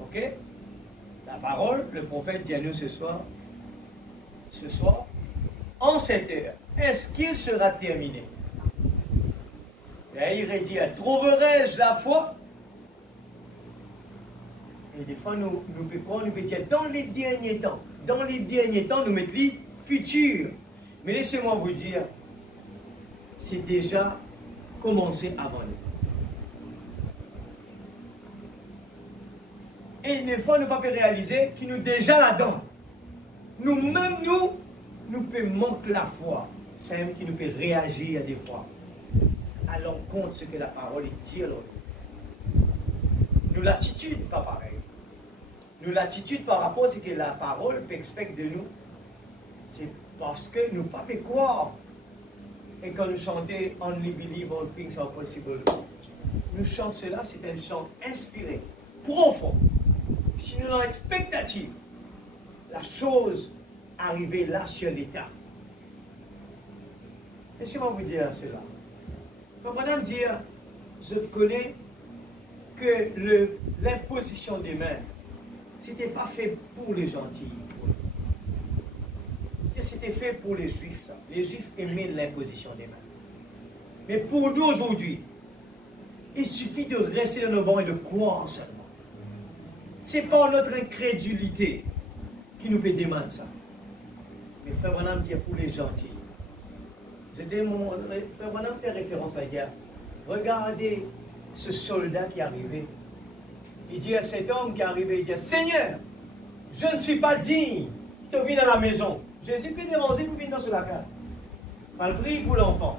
Ok? La parole, le prophète dit à nous ce soir, en cette heure, est-ce qu'il sera terminé? Et il dit, trouverai-je la foi? Et des fois, nous pouvons dire, dans les derniers temps, nous mettons les futurs. Mais laissez-moi vous dire, c'est déjà commencé avant nous. Et des fois, nous ne pouvons pas réaliser qu'il nous est déjà là-dedans. Nous-mêmes, nous pouvons manquer la foi. C'est même qui nous peut réagir des fois à l'encontre de ce que la parole dit. Nous, l'attitude, pas pareil. Nous, l'attitude par rapport à ce que la parole peut expecter de nous, c'est parce que nous ne pouvons pas croire. Et quand nous chantons Only Believe All Things Are Possible, nous chantons cela, c'est un chant inspiré, profond. Si nous avons expectative, la chose arrivée là sur l'état. Laissez-moi vous dire cela. Quand madame dit, je connais que l'imposition des mains, c'était pas fait pour les gentils. C'était fait pour les juifs. Ça. Les juifs aimaient l'imposition des mains. Mais pour nous aujourd'hui, il suffit de rester dans nos bancs et de croire seulement. Ce n'est pas notre incrédulité qui nous fait demander ça. Mais Frère Branham dit pour les gentils. Frère Branham fait référence à hier. Regardez ce soldat qui est arrivé. Il dit à cet homme qui est arrivé, il dit, Seigneur, je ne suis pas digne de venir dans la maison. Jésus peut déranger pour venir dans la case. Malgré pour l'enfant,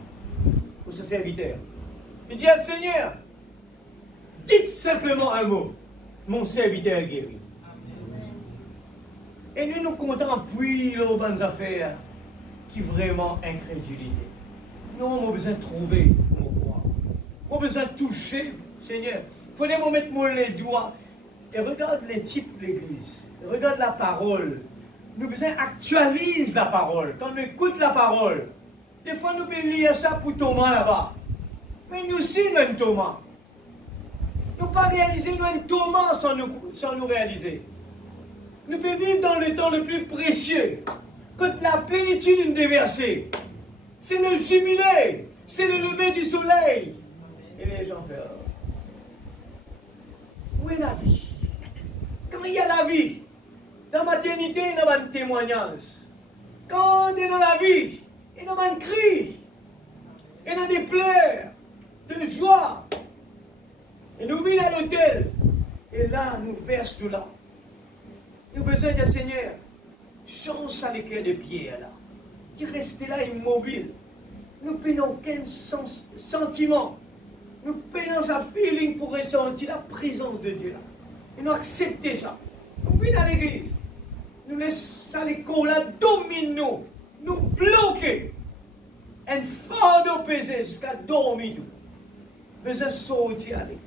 pour ce serviteur. Il dit, Seigneur, dites simplement un mot. Mon serviteur est guéri. Et nous comptons puis les bonnes affaires qui vraiment incrédulité. Nous avons besoin de trouver pour croire. Nous avons besoin de toucher, Seigneur. Il faut nous mettre les doigts. Et regarde les types de l'église. Regarde la parole. Nous besoin actualise la parole. Quand on écoute la parole, des fois nous pouvons lire ça pour Thomas là-bas. Mais nous aussi, nous avons Thomas. Nous ne pouvons pas réaliser, nous avons Thomas sans nous réaliser. Nous pouvons vivre dans le temps le plus précieux. Quand la plénitude est déversée, c'est le jubilé, c'est le lever du soleil. Et les gens font, où est la vie? Quand il y a la vie, dans la maternité, il y a un témoignage. Quand on est dans la vie, il y a un cri, il y a des pleurs, de joie. Et nous venons à l'hôtel, et là, nous versons tout là. Nous avons besoin de Seigneur. Change ça les cœurs de pierre là. Qui reste là immobile. Nous n'avons aucun sentiment. Nous n'avons un feeling pour ressentir la présence de Dieu là. Et nous acceptons ça. Nous venons à l'église. Nous laissons les corps là dominer nous. Nous bloquer. Un fardeau pesé jusqu'à dormir. Besoin de sortir avec.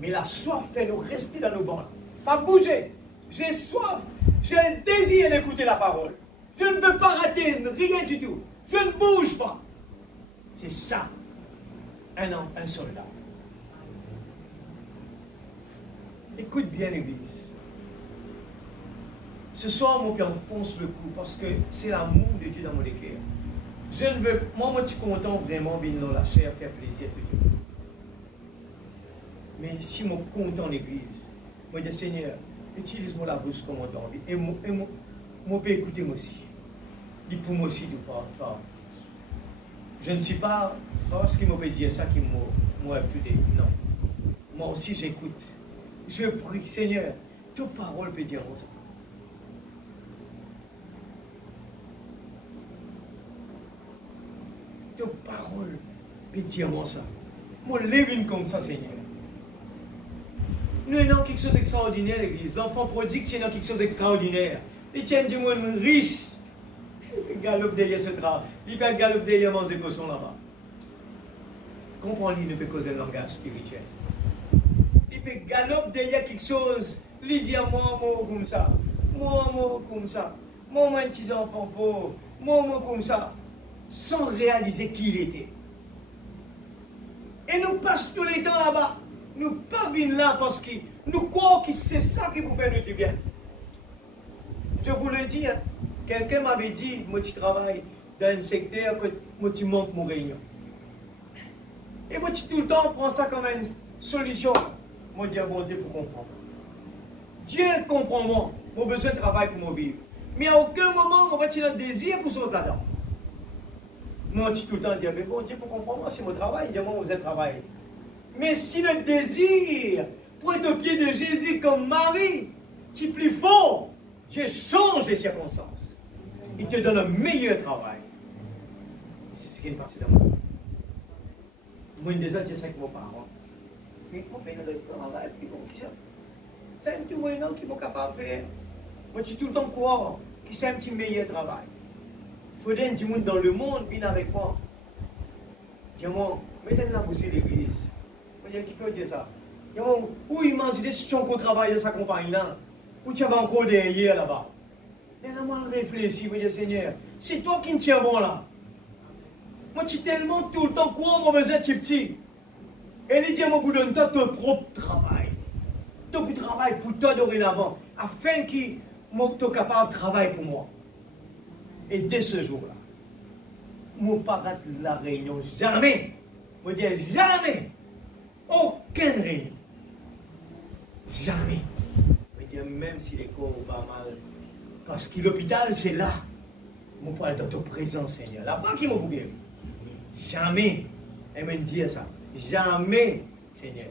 Mais la soif fait nous rester dans nos bancs. Pas bouger. J'ai soif. J'ai un désir d'écouter la parole. Je ne veux pas rater rien du tout. Je ne bouge pas. C'est ça. Un soldat. Écoute bien l'église. Ce soir, mon père enfonce le coup parce que c'est l'amour de Dieu dans mon cœur. Je ne veux, moi, je suis content vraiment de venir dans la chair, faire plaisir à tout le monde. Mais si je suis content l'église, je dis Seigneur, utilise-moi la bouche comme on t'a envie. Et moi, peux écouter moi aussi. Dis pour moi aussi, tu parles. Je ne suis pas parce qu'il m'a dit ça qui m'a appuyé. Non. Moi aussi, j'écoute. Je prie, Seigneur, ta parole peut dire ça. Ta parole peut dire ça. Moi, lève une comme ça, Seigneur. Nous avons quelque chose d'extraordinaire, l'église. L'enfant prodigue tient quelque chose d'extraordinaire. Il tient du monde riche. Il galope derrière ce drap. Il peut galoper derrière manger des poissons là-bas. Comprends-lui, il ne peut causer un langage spirituel. Il il peut galoper derrière quelque chose, lui dire moi, comme ça, moi, comme ça, moi, un petit enfant pauvre, moi, comme ça, sans réaliser qui il était. Et nous passons tous les temps là-bas. Nous ne pas venir là parce que nous croyons que c'est ça qui vous fait nous du bien. Je vous le dis, hein, quelqu'un m'avait dit, moi tu travailles dans un secteur que moi tu manques mon réunion. Et moi tu tout le temps prends ça comme une solution. Moi je dis, bon Dieu pour comprendre. Dieu comprend moi, mon besoin de travail pour mon vivre. Mais à aucun moment, on va tirer un désir pour se là-dedans. Moi tu tout le temps dire, mais bon Dieu pour comprendre moi, c'est mon travail, dis moi vous êtes travaillé. Mais si le désir pour être au pied de Jésus comme Marie, tu es plus fort, Dieu change les circonstances. Il te donne un meilleur travail. C'est ce qui est passé dans mon vie. Moi, une des autres, j'ai 5 mots par an. Mais mon père, il travail, puis bon, qui ça? C'est un petit moyen qui est capable de faire. Moi, je suis tout le temps croire que c'est un petit meilleur travail. Il faut des gens dans le monde viennent avec moi. Dis-moi, mettez-nous la poussée l'église. Moi, qui faut dire ça? Dis-moi, où imaginer si tu as encore travaillé dans sa compagnie-là? Où tu vas encore derrière là-bas? Mais là, moi, réfléchis, moi, Seigneur. C'est toi qui me tiens bon là. Moi, tu tellement tout le temps quoi, mon besoin de petit. Et il dit, moi, vous donne ton propre travail. Ton propre travail pour toi dorénavant. Afin que moi, tu sois capable de travailler pour moi. Et dès ce jour-là, moi, pas rater la réunion. Jamais. Moi, dire jamais. Aucune réunion. Jamais. Même si les corps vont pas mal, parce que l'hôpital c'est là, mon point dans ton présent Seigneur, là-bas qui m'a guéri. Jamais, elle me dit ça, jamais Seigneur,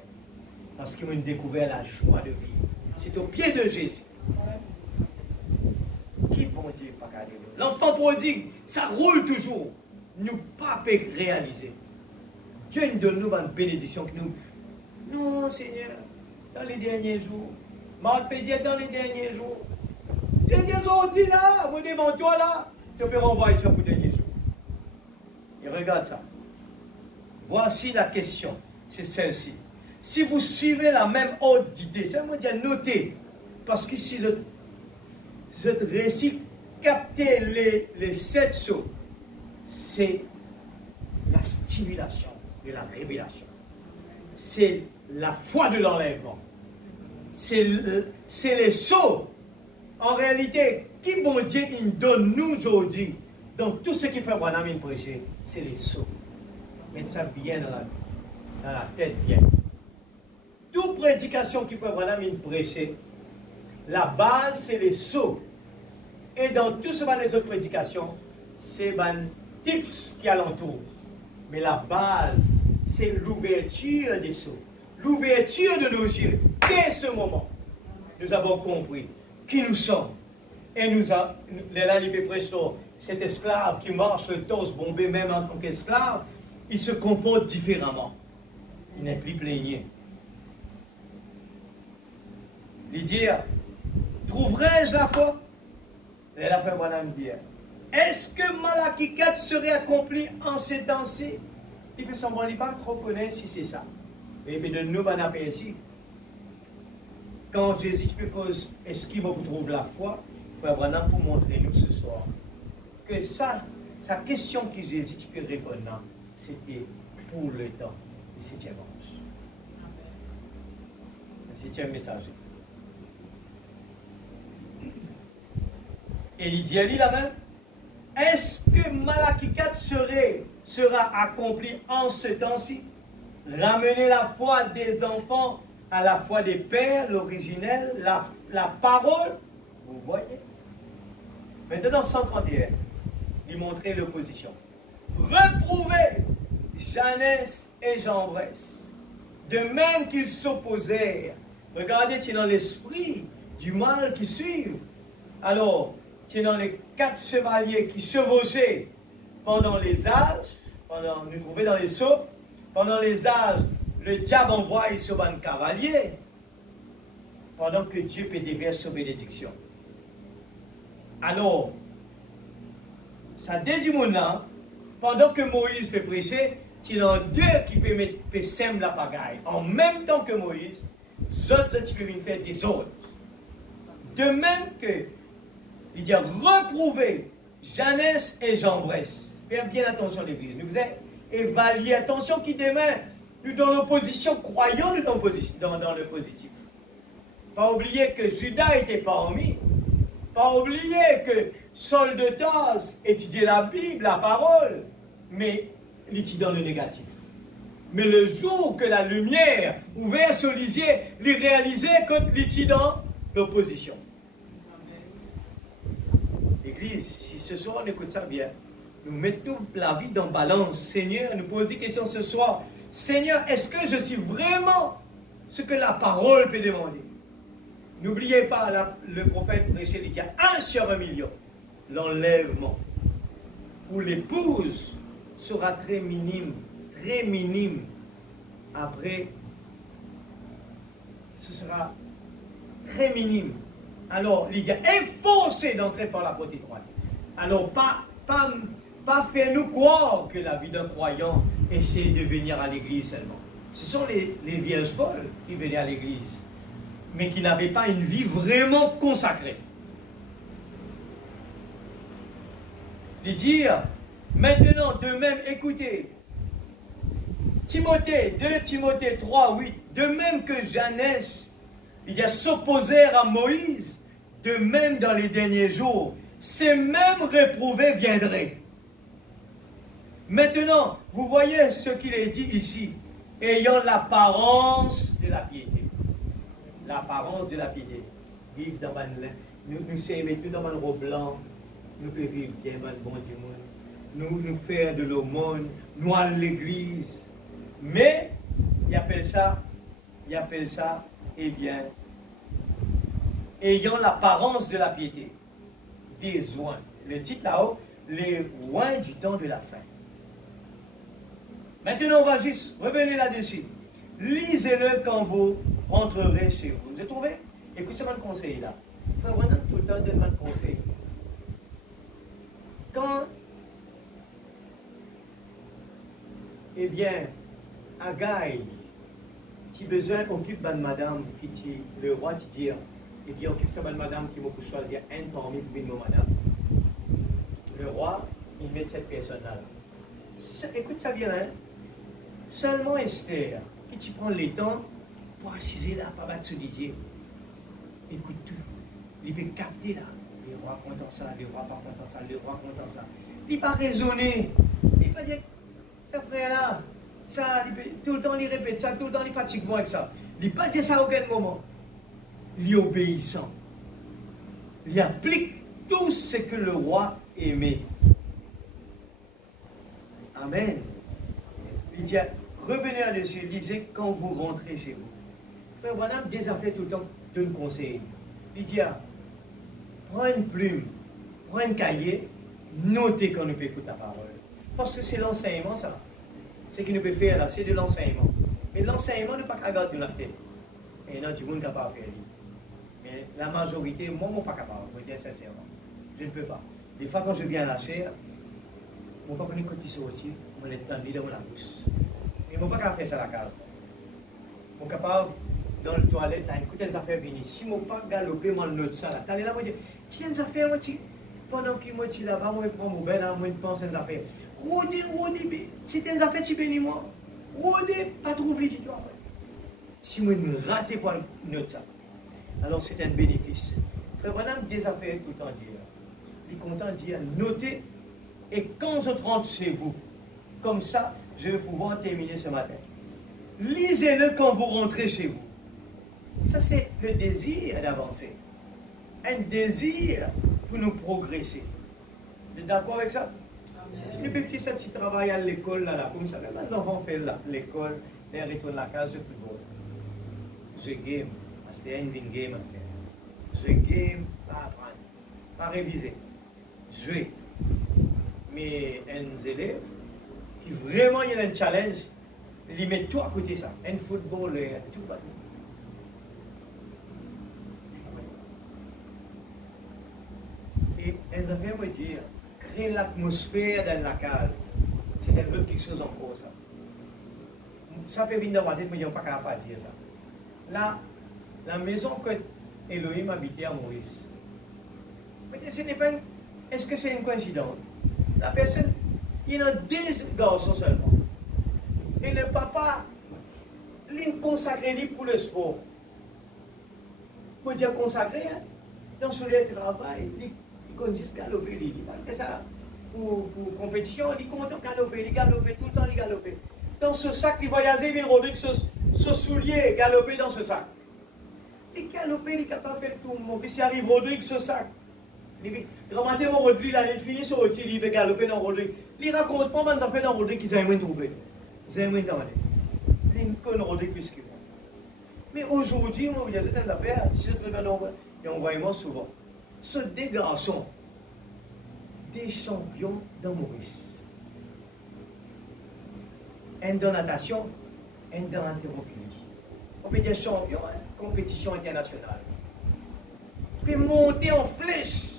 parce qu'ils m'ont découvert la joie de vivre. C'est au pied de Jésus. Qui bon Dieu pas qu'à dire. L'enfant prodigue, ça roule toujours, nous pas réaliser. Dieu nous donne une bénédiction que nous, non Seigneur, dans les derniers jours. Mal pédié dans les derniers jours. Les derniers jours, on dit là, moi devant toi là, tu peux renvoyer ça pour les derniers jours. Et regarde ça. Voici la question, c'est celle-ci. Si vous suivez la même ordre d'idée, ça veut dire noter, parce que si je réussis à capter les 7 sauts, c'est la stimulation de la révélation. C'est la foi de l'enlèvement. C'est les sauts. En réalité, qui bon Dieu il donne nous aujourd'hui, donc tout ce qui fait Branham il prêcher, c'est les sauts. Mettez ça bien dans la tête, bien. Toute prédication qui fait Branham il prêcher, la base c'est les sauts. Et dans tout ce les autres prédications, c'est les tips qui alentourent. Mais la base, c'est l'ouverture des sauts. L'ouverture de nos yeux. Dès ce moment, nous avons compris qui nous sommes. Et nous avons, là, cet esclave qui marche le torse bombé même en tant qu'esclave, il se comporte différemment. Il n'est plus plaigné. Il dit, trouverai-je la foi? Et la foi, madame dit, est-ce que Malachie 4 serait accompli en ces temps-ci? Il fait semblant, il ne pas trop connaître si c'est ça. Et puis de nous, on appelle ici. Quand Jésus pose, est-ce qu'il va vous trouver la foi? Frère Branham pour montrer nous ce soir que ça, sa question que Jésus peut répondre, c'était pour le temps du 7e ange. Le 7e messager. Et il dit à lui la même, est-ce que Malachie 4 sera accompli en ce temps-ci? Ramener la foi des enfants à la foi des pères, l'originel, la parole. Vous voyez? Maintenant, 131, il montrait l'opposition. Reprouvez Jeannès et Jambres, de même qu'ils s'opposèrent. Regardez, tu es dans l'esprit du mal qui suit. Alors, tu es dans les 4 chevaliers qui chevauchaient pendant les âges, nous trouvons dans les sauts, pendant les âges, le diable envoie sur un cavalier, pendant que Dieu peut déverser sa bénédiction. Alors, ça dit maintenant, pendant que Moïse peut prêcher, il y en a 2 qui peuvent semer la pagaille. En même temps que Moïse, les autres qui peuvent faire des autres. De même que, il dit, reprouver Jeannès et Jean-Bresse. Faites bien attention, l'Église. Nous faisons évaluer, attention qui demain, nous dans l'opposition, croyons nous dans le positif. Pas oublier que Judas était parmi. Pas oublier que Saul de Tarse étudiait la Bible, la parole, mais il était dans le négatif. Mais le jour que la lumière ouvert sur lisier, il réalisait qu'il était dans l'opposition. L'Église, si ce soir on écoute ça bien, nous mettons la vie dans balance. Seigneur, nous posons des questions ce soir. Seigneur, est-ce que je suis vraiment ce que la parole peut demander? N'oubliez pas, le prophète prêchait, il y a 1 sur 1 million. L'enlèvement pour l'épouse sera très minime. Très minime. Après, ce sera très minime. Alors, il y a efforcé d'entrer par la porte étroite. Alors, pas faire nous croire que la vie d'un croyant essaie de venir à l'église seulement. Ce sont les vierges folles qui venaient à l'église, mais qui n'avaient pas une vie vraiment consacrée. Les dire, maintenant, de même, écoutez, Timothée, 2 Timothée 3, 8, de même que Jeannès, il a s'opposé à Moïse, de même dans les derniers jours, ces mêmes réprouvés viendraient. Maintenant, vous voyez ce qu'il est dit ici, ayant l'apparence de la piété. L'apparence de la piété. Vivre dans nous sommes tout dans un robe blanc, nous pouvons vivre bien dans le bon Dieu. Nous faire de l'aumône, nous à l'église. Mais, il appelle ça, eh bien, ayant l'apparence de la piété, des oins. Le titre là-haut, les oins du temps de la fin. Maintenant, on va juste revenir là-dessus. Lisez-le quand vous rentrerez chez vous. Vous avez trouvé? Écoutez-moi le conseil là. Frère, on a tout le temps donne-moi le conseil. Quand, eh bien, Agaï, tu as besoin, occupe de madame, le roi te dit, eh bien, occupe ça de madame qui m'a choisir un parmi pour une madame. Le roi, il met cette personne-là. Écoute ça bien, hein? Seulement Esther, qui tu prends le temps pour assiser là, pas battre ce Didier. Écoute tout. Il peut capter là. Le roi content ça, le roi pas content ça, le roi content ça. Il n'est pas raisonné. Il pas dire, ça frère là, ça, tout le temps il répète ça, tout le temps il fatigue moi avec ça. Il n'est pas dire ça à aucun moment. Il est obéissant. Il applique tout ce que le roi aimait. Amen. Il dit, revenez à dessus, lisez quand vous rentrez chez vous. Frère Branham déjà fait tout le temps de nous conseiller. Il dit, prends une plume, prends un cahier, notez quand nous peut écouter la parole. Parce que c'est l'enseignement, ça. Ce qu'il nous peut faire là, c'est de l'enseignement. Mais l'enseignement n'est pas qu'à garder dans la tête. Et non, du monde capable de faire. Mais la majorité, moi, je ne suis pas capable, je dire sincèrement. Je ne peux pas. Des fois, quand je viens à la chair, je ne peux pas connaître quand tu sortis, je suis tendu dans la bouche. Mais je ne peux pas faire ça à la case. Je suis capable, dans le toilette, écouter les affaires venir. Si je ne peux pas galoper, je note ça. Tu es là, je dis, tiens, les affaires, pendant que je suis là-bas, je prends mon bain, je pense aux affaires. Rodez, si tu as des affaires, tu bénis moi. Rodez, pas trop vite, tu vois. Si je me rate pour noter ça, alors c'est un bénéfice. Frère Branham, des affaires tout le temps dire. Il est content de dire, notez, et quand je rentre chez vous, comme ça, je vais pouvoir terminer ce matin. Lisez-le quand vous rentrez chez vous. Ça, c'est le désir d'avancer. Un désir pour nous progresser. Vous êtes d'accord avec ça? Si nous pouvons faire ce petit travail à l'école, là, comme ça, même les enfants font l'école, ils retournent à la case de football. Je game, c'est un game, je game, pas apprendre, pas réviser, jouer. Mais un élève qui vraiment il y a un challenge, il met tout à côté ça, un football, tout partout. Et un affaire me dire, créer l'atmosphère dans la case, c'est quelque chose encore ça. Ça peut venir dans ma tête, mais je ne suis pas capable de dire ça. la maison que Elohim habitait à Maurice. Mais ce n'est pas est-ce que c'est une coïncidence? La personne, il y a deux garçons seulement. Et le papa, il consacré lui pour le sport. Pour dire consacré, hein? Dans son travail, il continue à galoper. Il fait ça pour compétition, il compte galoper, il galopait tout le temps, il galopait. Dans ce sac, il voyageait, il rodait ce soulier, galoper dans ce sac. Il galopait, il est capable de faire tout le monde. Puis il arrive, Rodrigue, ce sac. Remarquez mon Rodrigue, là, il finit sur outil, il va galoper dans Rodrigue. Il raconte pas mal d'affaires dans Rodrigue qu'ils avaient trouvé. Ils avaient demandé. Il connaît Rodrigue plus que moi. Mais aujourd'hui, moi, il y a certaines affaires, si je regarde, on voit souvent. Ce deux garçons, des champions dans Maurice. Un dans natation, un dans haltérophilie. On peut dire champion, hein, compétition internationale. Puis monter en flèche.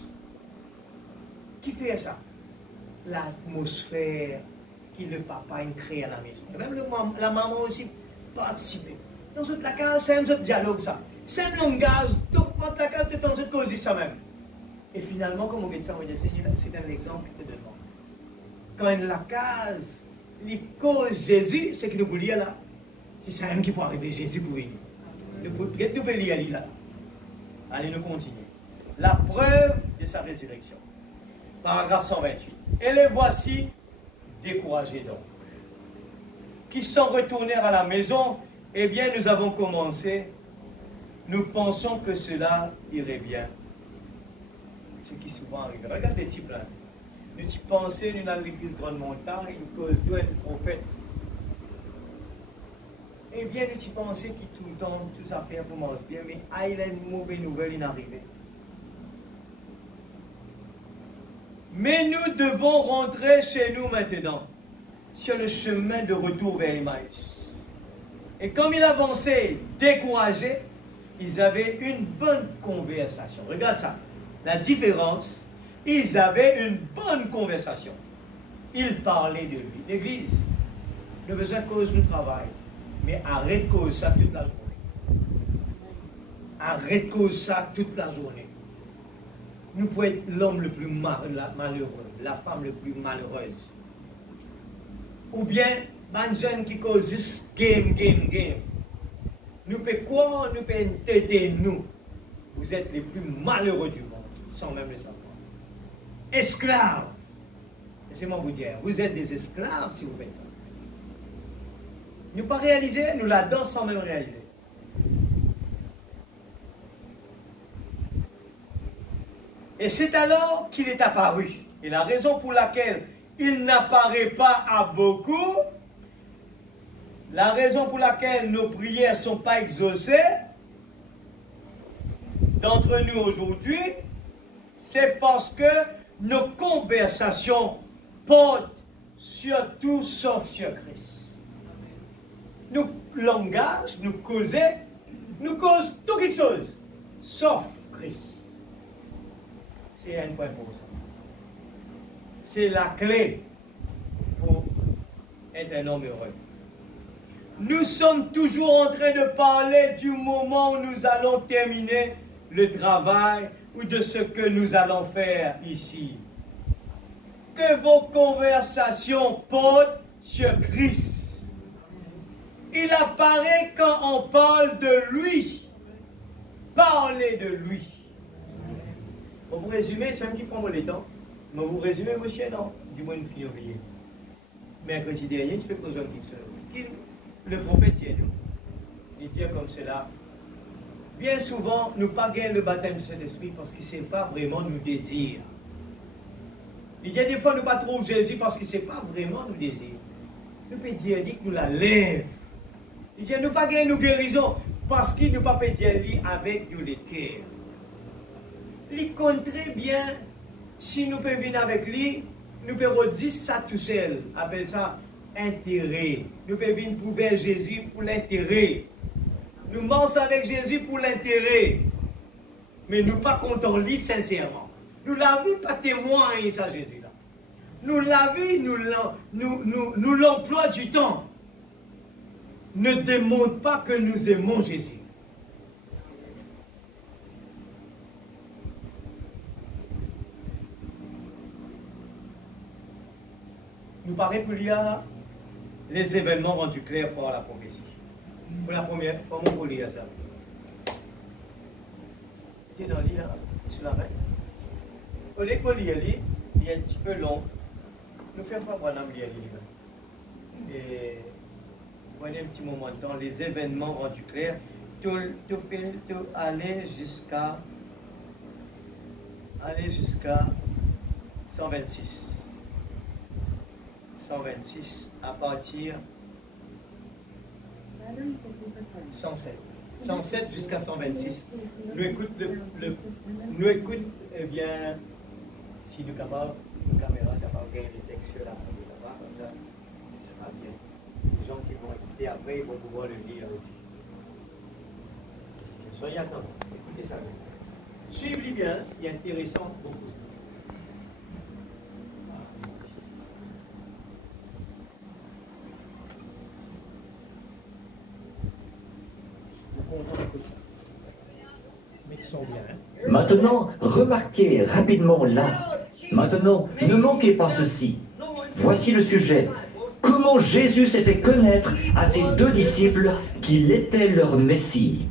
Qui fait ça? L'atmosphère que le papa a créée à la maison. Et même la maman aussi participé. Dans cette la case, c'est un autre dialogue ça. C'est un langage, tout la case, tu penses de causer ça même. Et finalement, comme on dit ça, c'est un exemple que te demande. Quand la case, les causes Jésus, c'est que nous voulons là. C'est ça même qui peut arriver, Jésus pour venir. Nous pouvons lire là. Allez, nous continuons. La preuve de sa résurrection. Paragraphe 128. Et les voici découragés donc, qui sont retournés à la maison. Eh bien, nous avons commencé. Nous pensons que cela irait bien. Ce qui souvent arrive. Regarde les types là. Nous pensons, nous dans l'église Grande Montagne, que doit être prophète. Eh bien, nous pensons que tout le temps, tout ça fait commence bien, mais il a une mauvaise nouvelle inarrivée. Mais nous devons rentrer chez nous maintenant, sur le chemin de retour vers Emmaüs. Et comme il avançait découragé, ils avaient une bonne conversation. Regarde ça. La différence, ils avaient une bonne conversation. Ils parlaient de lui. L'église, le besoin cause nous travail. Mais arrête cause ça toute la journée. Arrête cause ça toute la journée. Nous pouvons être l'homme le plus malheureux, la femme le plus malheureuse. Ou bien, un jeune qui cause juste game. Nous pouvons quoi? Nous pouvons têter nous. Vous êtes les plus malheureux du monde, sans même le savoir. Esclaves. Laissez-moi vous dire, vous êtes des esclaves si vous faites ça. Nous pas réaliser, nous la donnons sans même réaliser. Et c'est alors qu'il est apparu. Et la raison pour laquelle il n'apparaît pas à beaucoup, la raison pour laquelle nos prières ne sont pas exaucées d'entre nous aujourd'hui, c'est parce que nos conversations portent sur tout sauf sur Christ. Nous langage, nous causons tout quelque chose, sauf Christ. C'est un point fort. C'est la clé pour être un homme heureux. Nous sommes toujours en train de parler du moment où nous allons terminer le travail ou de ce que nous allons faire ici. Que vos conversations portent sur Christ. Il apparaît quand on parle de lui. Parlez de lui. Pour vous résumer, c'est un qui prend le temps. Mais vous résumez, monsieur, non? Dis-moi une fille oubliée. Mercredi dernier, tu peux poser quelque chose. Le prophète dit nous. Il dit comme cela. Bien souvent, nous ne pas gagner le baptême du Saint-Esprit parce qu'il ne sait pas vraiment nous désir. Il y a des fois, nous ne pas trop Jésus parce qu'il ne sait pas vraiment nous désir. Nous peut dire que nous la lève. Il dit nous ne pas gagner nous guérison parce qu'il ne peut pas dire avec nous les cœurs. Il compte très bien, si nous pouvons venir avec lui, nous pouvons dire ça tout seul. Appelle ça intérêt. Nous pouvons venir prouver Jésus pour l'intérêt. Nous marchons avec Jésus pour l'intérêt. Mais nous pas comptons lui sincèrement. Nous l'avons pas témoigné ça Jésus-là. Nous l'avons, nous l'emploi du temps ne démontre pas que nous aimons Jésus. nous paraît qu'il y a les événements rendus clairs par la prophétie. Pour la première fois, on peut lire ça. Tu es dans le lit là, sur la main. Au lieu de lire, il est un petit peu long. Nous faisons faire un lire. Et voyez un petit moment dans les événements rendus clairs. Tu aller jusqu'à 126. 126 à partir 107. 107 jusqu'à 126. Nous écoute, eh bien, si nous capables, une caméra capable de gagner les textes là, comme ça, ce sera bien. Les gens qui vont écouter après, ils vont pouvoir le lire aussi. Soyez attentifs, écoutez ça. Suivez bien, il est intéressant beaucoup. Maintenant, remarquez rapidement là. Maintenant, ne manquez pas ceci. Voici le sujet. Comment Jésus s'est fait connaître à ses deux disciples qu'il était leur Messie.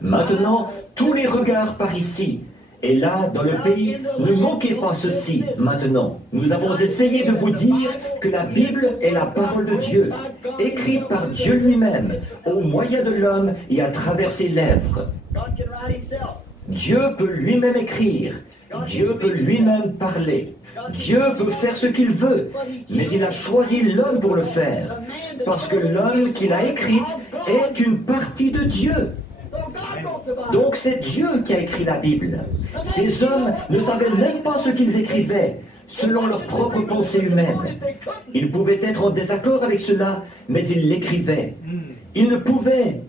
Maintenant, tous les regards par ici. Et là, dans le pays, ne manquez pas ceci. Maintenant, nous avons essayé de vous dire que la Bible est la parole de Dieu, écrite par Dieu lui-même, au moyen de l'homme et à travers ses lèvres. Dieu peut lui-même écrire, Dieu peut lui-même parler, Dieu peut faire ce qu'il veut, mais il a choisi l'homme pour le faire, parce que l'homme qu'il a écrit est une partie de Dieu. Donc c'est Dieu qui a écrit la Bible. Ces hommes ne savaient même pas ce qu'ils écrivaient, selon leurs propres pensées humaines. Ils pouvaient être en désaccord avec cela, mais ils l'écrivaient. Ils ne pouvaient.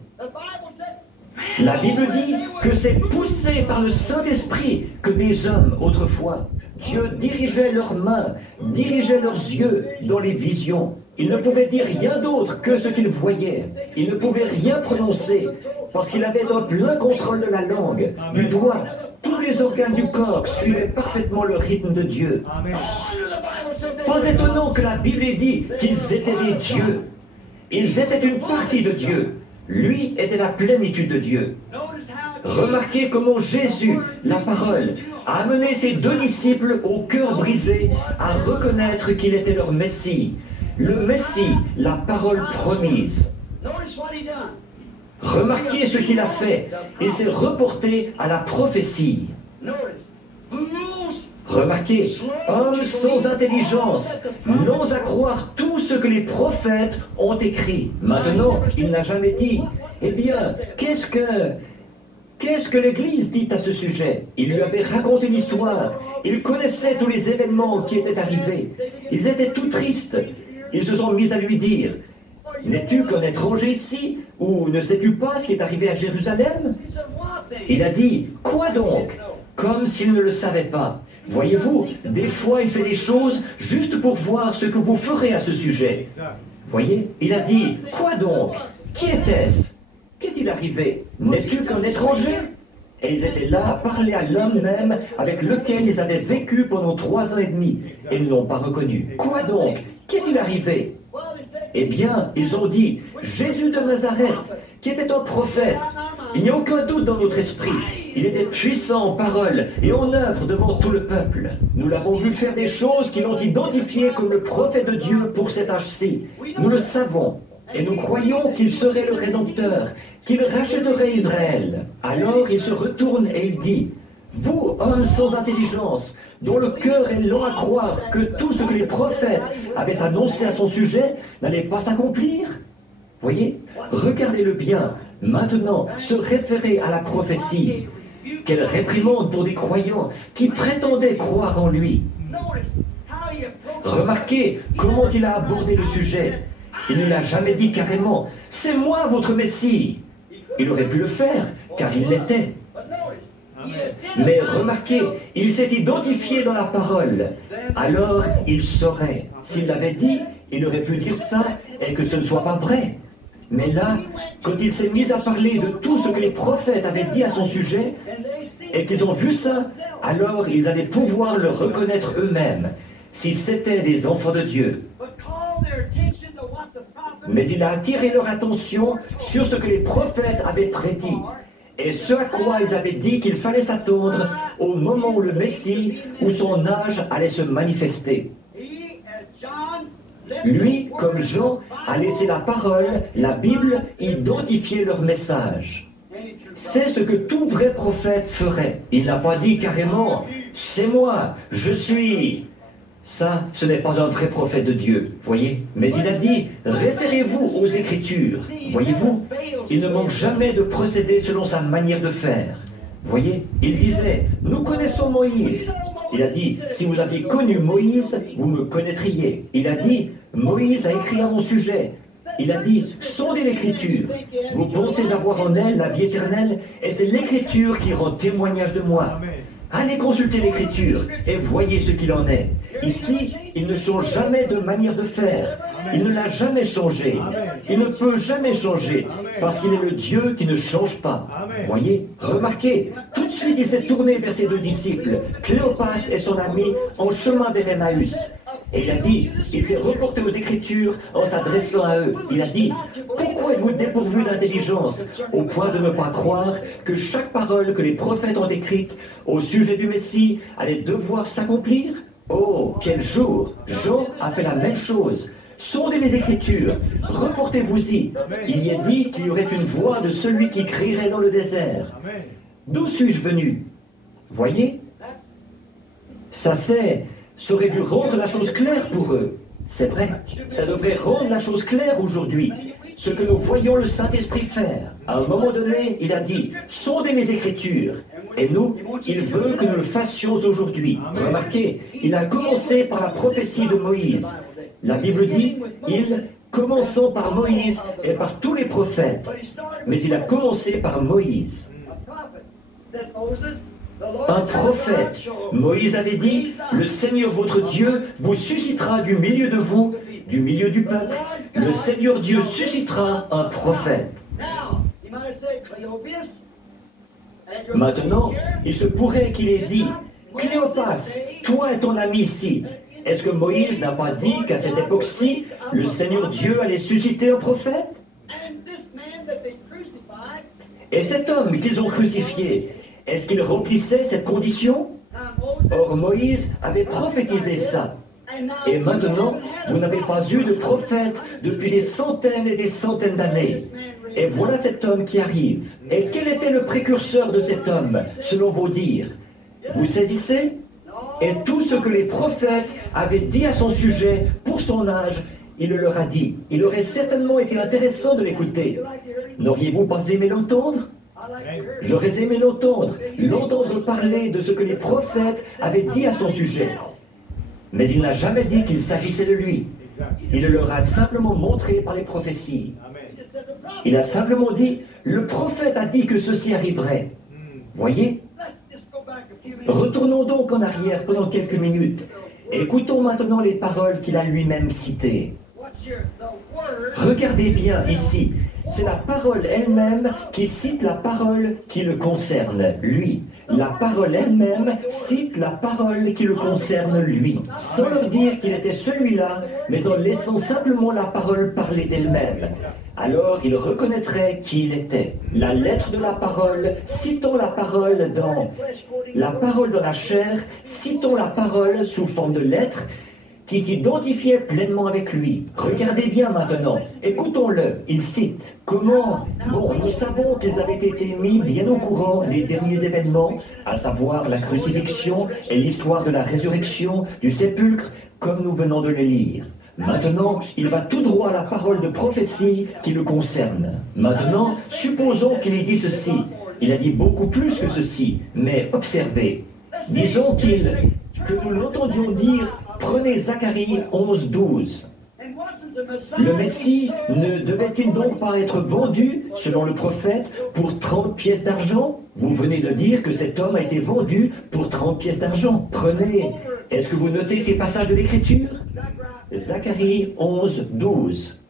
La Bible dit que c'est poussé par le Saint-Esprit que des hommes, autrefois, Dieu dirigeait leurs mains, dirigeait leurs yeux dans les visions. Ils ne pouvaient dire rien d'autre que ce qu'ils voyaient. Ils ne pouvaient rien prononcer, parce qu'il avait un plein contrôle de la langue, du doigt. Tous les organes du corps suivaient parfaitement le rythme de Dieu. Amen. Pas étonnant que la Bible ait dit qu'ils étaient des dieux. Ils étaient une partie de Dieu. Lui était la plénitude de Dieu. Remarquez comment Jésus, la parole, a amené ses deux disciples au cœur brisé à reconnaître qu'il était leur Messie. Le Messie, la parole promise. Remarquez ce qu'il a fait, et s'est reporté à la prophétie. Remarquez, homme sans intelligence, n'ose à croire tout ce que les prophètes ont écrit. Maintenant, il n'a jamais dit, eh bien, qu'est-ce que l'Église dit à ce sujet? Il lui avait raconté l'histoire, il connaissait tous les événements qui étaient arrivés. Ils étaient tout tristes. Ils se sont mis à lui dire, n'es-tu qu'un étranger ici, ou ne sais-tu pas ce qui est arrivé à Jérusalem? Il a dit, quoi donc? Comme s'il ne le savait pas. Voyez-vous, des fois il fait des choses juste pour voir ce que vous ferez à ce sujet. Voyez, il a dit, quoi donc? Qui était-ce? Qu'est-il arrivé? N'es-tu qu'un étranger? Et ils étaient là à parler à l'homme même avec lequel ils avaient vécu pendant 3 ans et demi. Et ils ne l'ont pas reconnu. Quoi donc? Qu'est-il arrivé? Eh bien, ils ont dit, Jésus de Nazareth, qui était un prophète. Il n'y a aucun doute dans notre esprit. Il était puissant en parole et en œuvre devant tout le peuple. Nous l'avons vu faire des choses qui l'ont identifié comme le prophète de Dieu pour cet âge-ci. Nous le savons. Et nous croyons qu'il serait le Rédempteur, qu'il rachèterait Israël. Alors il se retourne et il dit, vous, hommes sans intelligence, dont le cœur est lent à croire que tout ce que les prophètes avaient annoncé à son sujet n'allait pas s'accomplir. Voyez, regardez-le bien. Maintenant, se référer à la prophétie. Quelle réprimande pour des croyants qui prétendaient croire en lui. Remarquez comment il a abordé le sujet. Il ne l'a jamais dit carrément, c'est moi votre Messie. Il aurait pu le faire, car il l'était. Mais remarquez, il s'est identifié dans la parole. Alors il saurait. S'il l'avait dit, il aurait pu dire ça et que ce ne soit pas vrai. Mais là, quand il s'est mis à parler de tout ce que les prophètes avaient dit à son sujet, et qu'ils ont vu ça, alors ils allaient pouvoir le reconnaître eux-mêmes. si c'étaient des enfants de Dieu. Mais il a attiré leur attention sur ce que les prophètes avaient prédit et ce à quoi ils avaient dit qu'il fallait s'attendre au moment où le Messie ou son âge allait se manifester. Lui, comme Jean, a laissé la parole, la Bible, identifier leur message. C'est ce que tout vrai prophète ferait. Il n'a pas dit carrément « c'est moi, je suis ». Ça, ce n'est pas un vrai prophète de Dieu, voyez. Mais il a dit « référez-vous aux Écritures ». Voyez-vous, il ne manque jamais de procéder selon sa manière de faire. Voyez, il disait « nous connaissons Moïse ». Il a dit « si vous aviez connu Moïse, vous me connaîtriez ». Il a dit « Moïse a écrit à mon sujet ». Il a dit, sondez l'Écriture. Vous pensez avoir en elle la vie éternelle, et c'est l'Écriture qui rend témoignage de moi. Allez consulter l'Écriture et voyez ce qu'il en est. Ici, il ne change jamais de manière de faire. Il ne l'a jamais changé. Il ne peut jamais changer, parce qu'il est le Dieu qui ne change pas. Voyez, remarquez, tout de suite il s'est tourné vers ses deux disciples, Cléopas et son ami, en chemin vers Emmaüs. Et il a dit, il s'est reporté aux Écritures en s'adressant à eux. Il a dit, pourquoi êtes-vous dépourvus d'intelligence, au point de ne pas croire que chaque parole que les prophètes ont écrite au sujet du Messie allait devoir s'accomplir? Oh, quel jour! Jean a fait la même chose. Sondez les Écritures, reportez-vous-y. Il y est dit qu'il y aurait une voix de celui qui crierait dans le désert. D'où suis-je venu? Voyez? Ça aurait dû rendre la chose claire pour eux. C'est vrai, ça devrait rendre la chose claire aujourd'hui. Ce que nous voyons le Saint-Esprit faire. À un moment donné, il a dit, sondez les Écritures. Et nous, il veut que nous le fassions aujourd'hui. Remarquez, il a commencé par la prophétie de Moïse. La Bible dit, commençant par Moïse et par tous les prophètes. Mais il a commencé par Moïse. Un prophète. Moïse avait dit, le Seigneur votre Dieu vous suscitera du milieu de vous, du milieu du peuple. Le Seigneur Dieu suscitera un prophète. Maintenant, il se pourrait qu'il ait dit, Cléopas, toi et ton ami ici, est-ce que Moïse n'a pas dit qu'à cette époque-ci, le Seigneur Dieu allait susciter un prophète? Et cet homme qu'ils ont crucifié, est-ce qu'il remplissait cette condition? Or, Moïse avait prophétisé ça. Et maintenant, vous n'avez pas eu de prophète depuis des centaines et des centaines d'années. Et voilà cet homme qui arrive. Et quel était le précurseur de cet homme, selon vos dires? Vous saisissez? Et tout ce que les prophètes avaient dit à son sujet, pour son âge, il le leur a dit. Il aurait certainement été intéressant de l'écouter. N'auriez-vous pas aimé l'entendre? J'aurais aimé l'entendre parler de ce que les prophètes avaient dit à son sujet. Mais il n'a jamais dit qu'il s'agissait de lui. Il le leur a simplement montré par les prophéties. Il a simplement dit, le prophète a dit que ceci arriverait. Voyez? Retournons donc en arrière pendant quelques minutes. Écoutons maintenant les paroles qu'il a lui-même citées. Regardez bien ici. C'est la parole elle-même qui cite la parole qui le concerne, lui. La parole elle-même cite la parole qui le concerne, lui. Sans leur dire qu'il était celui-là, mais en laissant simplement la parole parler d'elle-même. Alors il reconnaîtrait qui il était. La lettre de la parole, citant la parole dans la chair, citant la parole sous forme de lettre, qui s'identifiait pleinement avec lui. Regardez bien maintenant, écoutons-le, il cite. Comment? Bon, nous savons qu'ils avaient été mis bien au courant des derniers événements, à savoir la crucifixion et l'histoire de la résurrection, du sépulcre, comme nous venons de les lire. Maintenant, il va tout droit à la parole de prophétie qui le concerne. Maintenant, supposons qu'il ait dit ceci. Il a dit beaucoup plus que ceci, mais observez. Disons que nous l'entendions dire, prenez Zacharie 11, 12. Le Messie ne devait-il donc pas être vendu, selon le prophète, pour 30 pièces d'argent? Vous venez de dire que cet homme a été vendu pour 30 pièces d'argent. Prenez, est-ce que vous notez ces passages de l'Écriture? Zacharie 11, 12.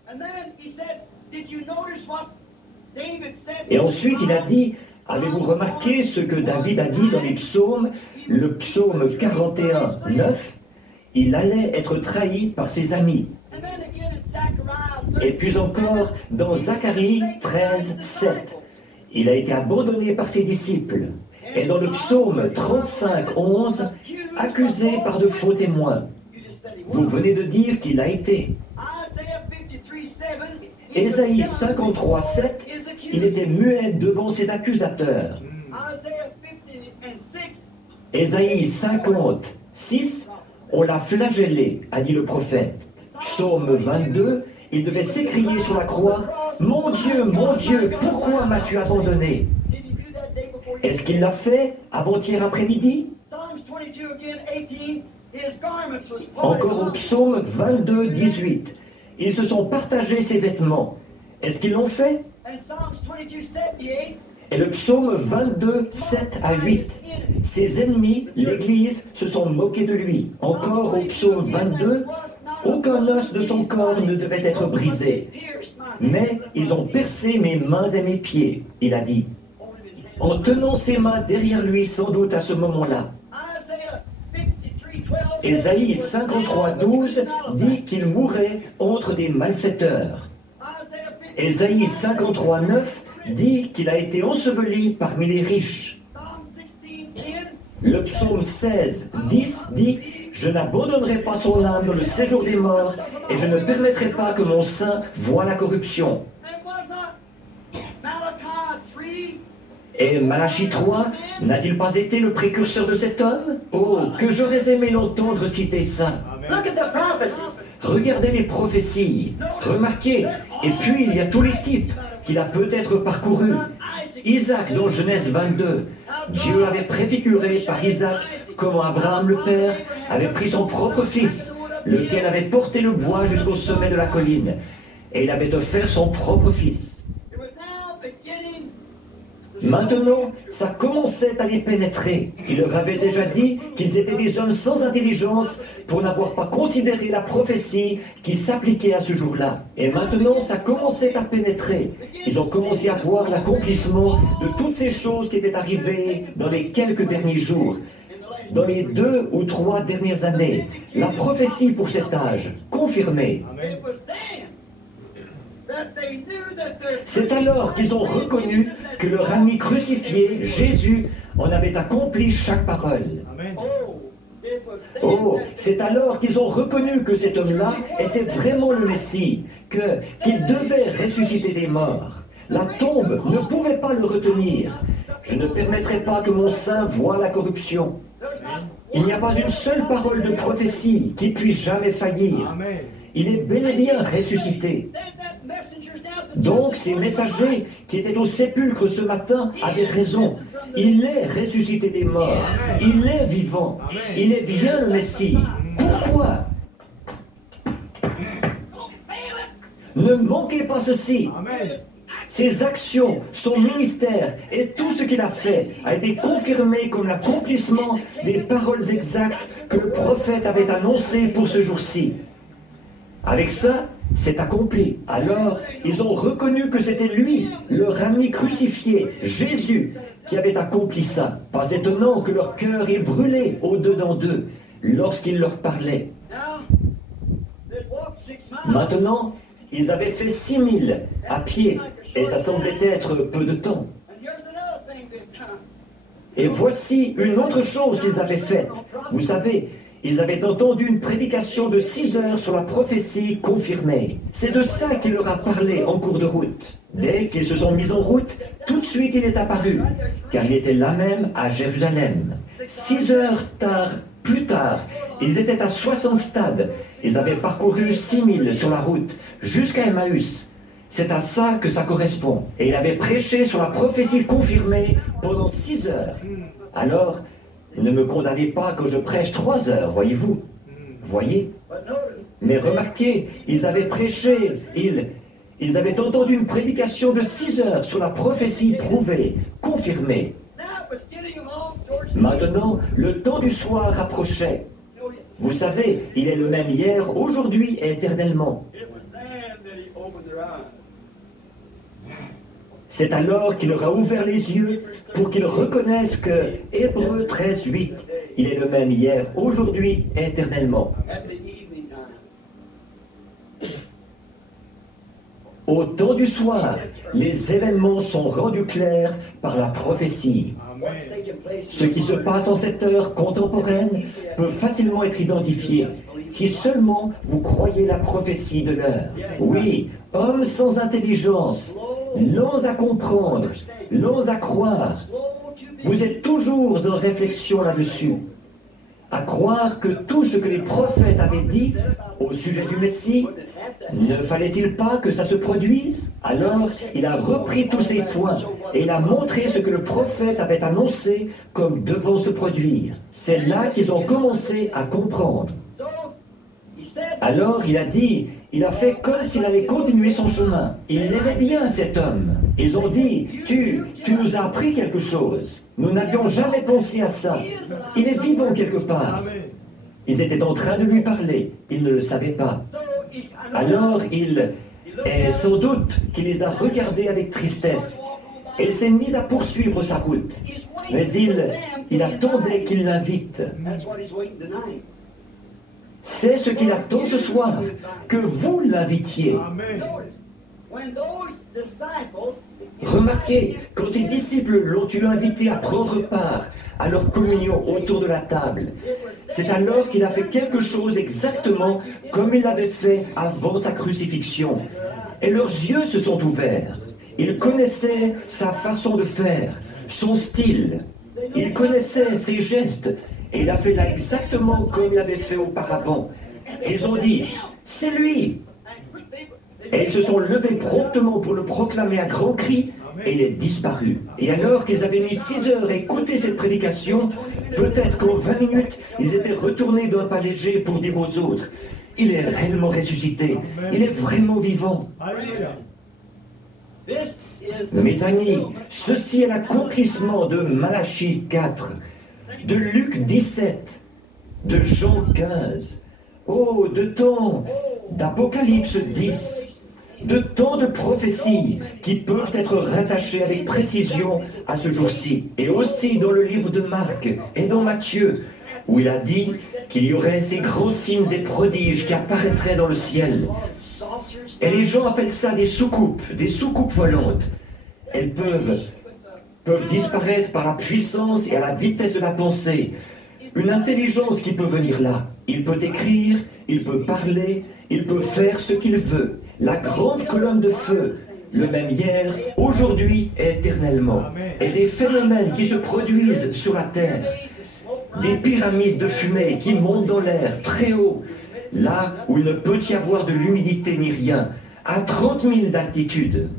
Et ensuite il a dit, avez-vous remarqué ce que David a dit dans les psaumes, le psaume 41, 9? il allait être trahi par ses amis. Et puis encore, dans Zacharie 13, 7, il a été abandonné par ses disciples. Et dans le psaume 35, 11, accusé par de faux témoins. Vous venez de dire qu'il a été. Ésaïe 53, 7, il était muet devant ses accusateurs. Ésaïe 50, 6, on l'a flagellé, a dit le prophète. Psaume 22, il devait s'écrier sur la croix, mon Dieu, pourquoi m'as-tu abandonné? Est-ce qu'il l'a fait avant-hier après-midi? Encore au psaume 22, 18, ils se sont partagés ses vêtements. Est-ce qu'ils l'ont fait? Et le psaume 22, 7 à 8, ses ennemis, l'Église, se sont moqués de lui. Encore au psaume 22, aucun os de son corps ne devait être brisé. Mais ils ont percé mes mains et mes pieds, il a dit. En tenant ses mains derrière lui, sans doute à ce moment-là. Ésaïe 53, 12 dit qu'il mourrait entre des malfaiteurs. Ésaïe 53, 9 dit qu'il a été enseveli parmi les riches. Le psaume 16, 10 dit « Je n'abandonnerai pas son âme dans le séjour des morts, et je ne permettrai pas que mon sein voie la corruption. » Et Malachie 3 n'a-t-il pas été le précurseur de cet homme? Oh, que j'aurais aimé l'entendre citer ça. Regardez les prophéties, remarquez, et puis il y a tous les types qu'il a peut-être parcourus. Isaac dans Genèse 22, Dieu avait préfiguré par Isaac comment Abraham le père avait pris son propre fils, lequel avait porté le bois jusqu'au sommet de la colline, et il avait offert son propre fils. Maintenant, ça commençait à les pénétrer. Il leur avait déjà dit qu'ils étaient des hommes sans intelligence pour n'avoir pas considéré la prophétie qui s'appliquait à ce jour-là. Et maintenant, ça commençait à pénétrer. Ils ont commencé à voir l'accomplissement de toutes ces choses qui étaient arrivées dans les quelques derniers jours. Dans les 2 ou 3 dernières années, la prophétie pour cet âge, confirmée. Amen. C'est alors qu'ils ont reconnu que leur ami crucifié, Jésus, en avait accompli chaque parole. Amen. Oh, c'est alors qu'ils ont reconnu que cet homme-là était vraiment le Messie, qu'il devait ressusciter des morts. La tombe ne pouvait pas le retenir. Je ne permettrai pas que mon sein voie la corruption. Il n'y a pas une seule parole de prophétie qui puisse jamais faillir. Amen. Il est bel et bien ressuscité. Donc ces messagers qui étaient au sépulcre ce matin avaient raison. Il est ressuscité des morts. Il est vivant. Il est bien le Messie. Pourquoi? Ne manquez pas ceci. Amen. Ses actions, son ministère et tout ce qu'il a fait a été confirmé comme l'accomplissement des paroles exactes que le prophète avait annoncées pour ce jour-ci. Avec ça, c'est accompli. Alors, ils ont reconnu que c'était lui, leur ami crucifié, Jésus, qui avait accompli ça. Pas étonnant que leur cœur ait brûlé au-dedans d'eux lorsqu'il leur parlait. Maintenant, ils avaient fait 6000 à pied, et ça semblait être peu de temps. Et voici une autre chose qu'ils avaient faite. Vous savez, ils avaient entendu une prédication de 6 heures sur la prophétie confirmée. C'est de ça qu'il leur a parlé en cours de route. Dès qu'ils se sont mis en route, tout de suite il est apparu, car il était là même à Jérusalem. 6 heures plus tard, ils étaient à 60 stades. Ils avaient parcouru 6000 sur la route, jusqu'à Emmaüs. C'est à ça que ça correspond. Et il avait prêché sur la prophétie confirmée pendant 6 heures. Alors, ne me condamnez pas que je prêche 3 heures, voyez-vous. Voyez? Mais remarquez, ils avaient prêché, ils avaient entendu une prédication de 6 heures sur la prophétie prouvée, confirmée. Maintenant, le temps du soir approchait. Vous savez, il est le même hier, aujourd'hui et éternellement. C'est alors qu'il leur a ouvert les yeux pour qu'ils reconnaissent que, Hébreux 13, 8, il est le même hier, aujourd'hui et éternellement. Au temps du soir, les événements sont rendus clairs par la prophétie. Ce qui se passe en cette heure contemporaine peut facilement être identifié si seulement vous croyez la prophétie de l'heure. Oui, hommes sans intelligence, lents à comprendre, lents à croire. Vous êtes toujours en réflexion là-dessus. À croire que tout ce que les prophètes avaient dit au sujet du Messie, ne fallait-il pas que ça se produise? Alors, il a repris tous ces points et il a montré ce que le prophète avait annoncé comme devant se produire. C'est là qu'ils ont commencé à comprendre. Alors, il a dit, il a fait comme s'il allait continuer son chemin. Il aimait bien cet homme. Ils ont dit, tu nous as appris quelque chose. Nous n'avions jamais pensé à ça. Il est vivant quelque part. Ils étaient en train de lui parler. Ils ne le savaient pas. Alors, sans doute qu'il les a regardés avec tristesse. Et il s'est mis à poursuivre sa route. Mais il attendait qu'il l'invite. C'est ce qu'il attend ce soir, que vous l'invitiez. Remarquez, quand ses disciples l'ont invité à prendre part à leur communion autour de la table, c'est alors qu'il a fait quelque chose exactement comme il l'avait fait avant sa crucifixion. Et leurs yeux se sont ouverts. Ils connaissaient sa façon de faire, son style. Ils connaissaient ses gestes. Et il a fait là exactement comme il avait fait auparavant. Et ils ont dit, c'est lui. Et ils se sont levés promptement pour le proclamer à grands cris, et il est disparu. Et alors qu'ils avaient mis 6 heures à écouter cette prédication, peut-être qu'en 20 minutes, ils étaient retournés d'un pas léger pour dire aux autres, il est réellement ressuscité, il est vraiment vivant. Mes amis, ceci est l'accomplissement de Malachie 4, de Luc 17, de Jean 15, oh, de temps d'Apocalypse 10, de tant de prophéties qui peuvent être rattachées avec précision à ce jour-ci. Et aussi dans le livre de Marc et dans Matthieu, où il a dit qu'il y aurait ces grands signes et prodiges qui apparaîtraient dans le ciel. Et les gens appellent ça des soucoupes volantes. Elles peuvent disparaître par la puissance et à la vitesse de la pensée. Une intelligence qui peut venir là. Il peut écrire, il peut parler, il peut faire ce qu'il veut. La grande colonne de feu, le même hier, aujourd'hui et éternellement. Et des phénomènes qui se produisent sur la terre. Des pyramides de fumée qui montent dans l'air très haut, là où il ne peut y avoir de l'humidité ni rien, à 30 000 d'altitude.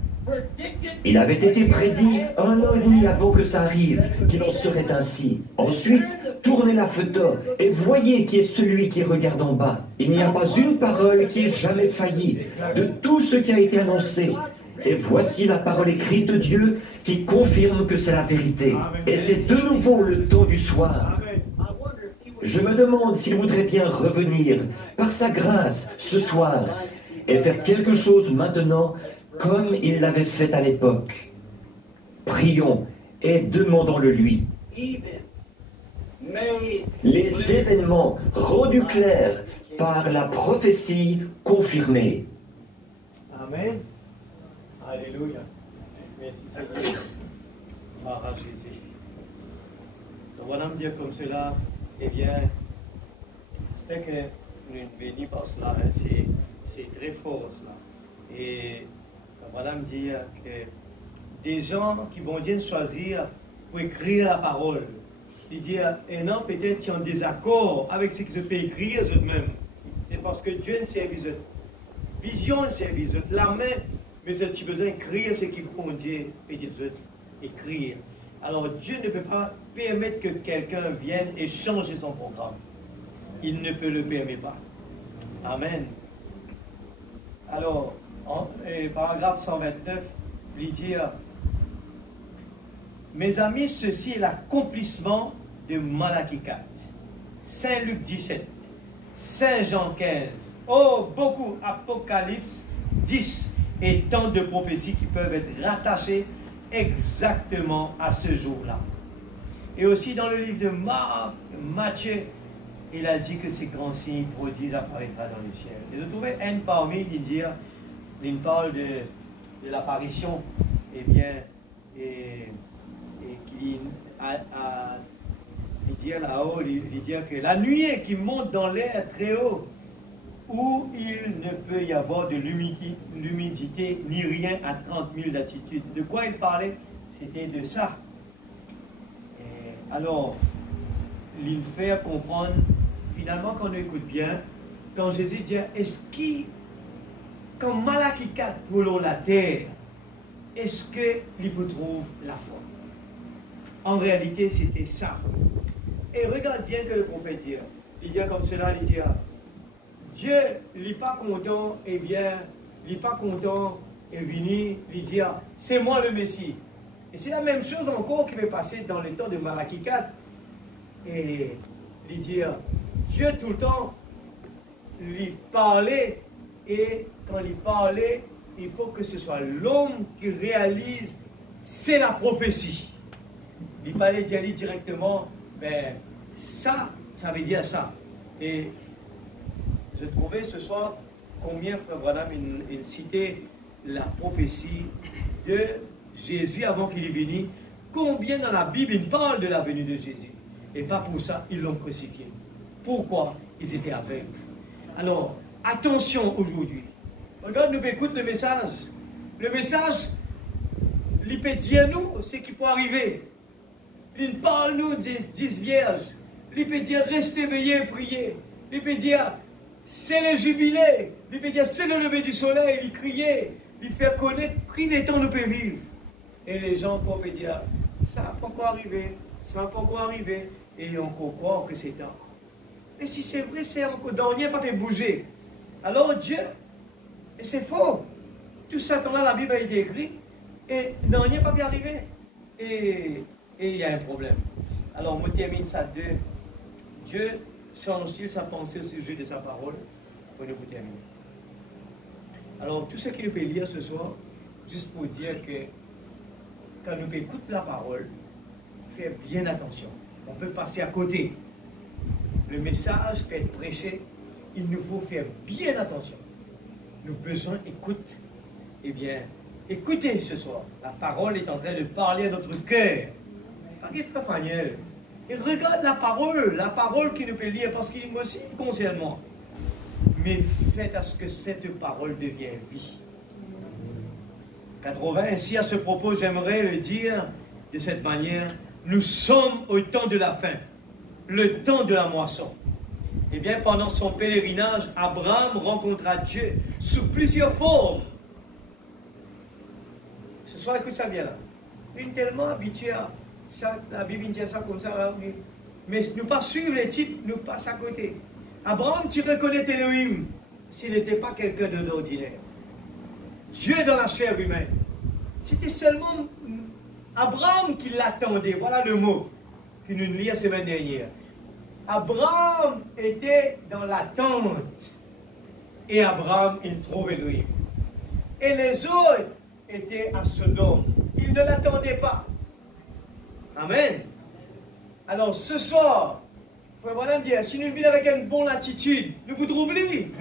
Il avait été prédit 1 an et demi avant que ça arrive, qu'il en serait ainsi. Ensuite, tournez la photo et voyez qui est celui qui regarde en bas. Il n'y a pas une parole qui ait jamais failli de tout ce qui a été annoncé. Et voici la parole écrite de Dieu qui confirme que c'est la vérité. Et c'est de nouveau le temps du soir. Je me demande s'il voudrait bien revenir par sa grâce ce soir et faire quelque chose maintenant comme il l'avait fait à l'époque. Prions et demandons-le lui. Les événements rendus clairs par la prophétie confirmée. Amen. Alléluia. Merci Seigneur. Gloire à Jésus. Donc voilà me dire comme cela, eh bien, j'espère que nous sommes bénis par cela, hein. C'est très fort cela. Et voilà me dire que des gens qui vont bien choisir pour écrire la parole, et dire, et non, peut-être qu'ils sont en désaccord avec ce qu'ils peuvent écrire eux-mêmes. C'est parce que Dieu ne servi eux. Vision ne servi eux. La main, mais tu as besoin d'écrire ce qu'ils font Dieu et dire écrire. Alors Dieu ne peut pas permettre que quelqu'un vienne et changer son programme. Il ne peut le permettre pas. Amen. Alors, paragraphe 129, lui dire, mes amis, ceci est l'accomplissement de Malachie 4, Saint Luc 17, Saint Jean 15, oh, beaucoup, Apocalypse 10, et tant de prophéties qui peuvent être rattachées exactement à ce jour-là. Et aussi dans le livre de Matthieu, il a dit que ces grands signes prodiges apparaîtront dans le ciel. Et je trouvais un parmi qui dit, il parle de l'apparition, et bien, et qu'il il dit là-haut, il dit que la nuée qui monte dans l'air très haut, où il ne peut y avoir de l'humidité ni rien à 30 000 d'altitude. De quoi il parlait? C'était de ça. Et alors, il fait comprendre, finalement, quand on écoute bien, quand Jésus dit, est-ce qu'il, quand Malachie 4 pour la terre, est-ce qu'il peut trouver la foi? En réalité, c'était ça. Et regarde bien que le prophète dit, il dit comme cela, il dit, Dieu, il n'est pas content, eh bien, il n'est pas content, et venu, il dit, c'est moi le Messie. Et c'est la même chose encore qui va passer dans le temps de Malachie 4. Et il dit, Dieu tout le temps, lui parlait, et quand il parlait, il faut que ce soit l'homme qui réalise, c'est la prophétie. Il parlait directement, ben, ça veut dire ça. Et je trouvais ce soir combien Frère Branham il citait la prophétie de Jésus avant qu'il est venu. Combien dans la Bible il parle de la venue de Jésus. Et pas pour ça, ils l'ont crucifié. Pourquoi? Ils étaient aveugles. Alors, attention aujourd'hui. Regarde, nous écoutons le message. Le message, il peut dire nous ce qui peut arriver. Il parle nous des 10 vierges. Il peut dire restez éveillés et priez. Il peut dire c'est le jubilé. Il peut dire c'est le lever du soleil. Il criait. Il fait connaître pris les temps nous peut vivre. Et les gens peuvent dire ça n'a pas encore arrivé. Ça n'a pas encore arrivé. Et on croit que c'est tard. Mais si c'est vrai, c'est encore dernier pas fait bouger. Alors Dieu, et c'est faux. Tout ça, là, la Bible a été écrite. Et dernier pas bien arrivé. Et il y a un problème. Alors, moi, je termine ça de Dieu change-t-il sa pensée au sujet de sa parole pour nous terminer. Alors, tout ce qu'il peut lire ce soir, juste pour dire que quand nous écoutons la parole, faire bien attention. On peut passer à côté. Le message peut être prêché, il nous faut faire bien attention. Nous besoin d'écoute. Eh bien, écoutez ce soir. La parole est en train de parler à notre cœur. Regardez Frère Faniel. Et regarde la parole qui nous peut lire, parce qu'il aussi concerne moi. Mais faites à ce que cette parole devienne vie. 80, ainsi à ce propos, j'aimerais le dire de cette manière, nous sommes au temps de la fin, le temps de la moisson. Eh bien, pendant son pèlerinage, Abraham rencontra Dieu sous plusieurs formes. Ce soir, écoute ça bien là. Une tellement habituée à ça, la Bible dit ça comme ça, là, mais nous pas suivre les types, nous passons à côté. Abraham, tu reconnais Elohim s'il n'était pas quelqu'un d'ordinaire. Dieu dans la chair humaine. C'était seulement Abraham qui l'attendait. Voilà le mot que nous lions la semaine dernière. Abraham était dans l'attente. Et Abraham, il trouve Elohim. Et les autres étaient à Sodome. Ils ne l'attendaient pas. Amen. Alors ce soir, il faut vraiment dire, si nous vivons avec une bonne attitude, nous vous trouvons libre.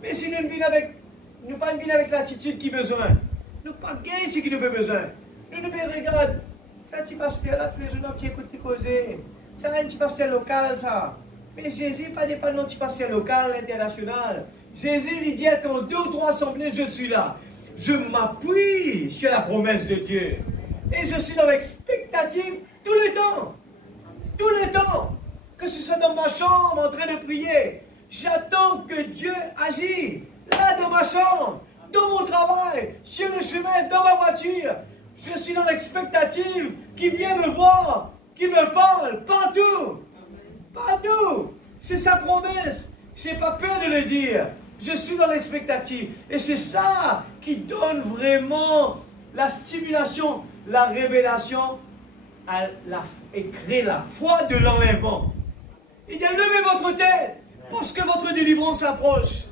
Mais si nous vivons avec, nous pas vivons avec l'attitude qui besoin, nous pas gagner ce qui nous fait besoin. Nous nous regardons, ça tu pasteur là, tous les jours, tu écoutes tes causer. Ça un petit pasteur local, ça. Mais Jésus pas dépendant du pasteur local, international. Jésus lui dit qu'en 2 ou 3 assemblées, je suis là. Je m'appuie sur la promesse de Dieu. Et je suis dans l'expectative tout le temps. Tout le temps. Que ce soit dans ma chambre en train de prier. J'attends que Dieu agisse. Là dans ma chambre, dans mon travail, sur le chemin, dans ma voiture. Je suis dans l'expectative qui vient me voir, qui me parle partout. Partout. C'est sa promesse. Je n'ai pas peur de le dire. Je suis dans l'expectative. Et c'est ça qui donne vraiment la stimulation, la révélation et crée la foi de l'enlèvement. Il dit, levez votre tête parce que votre délivrance approche.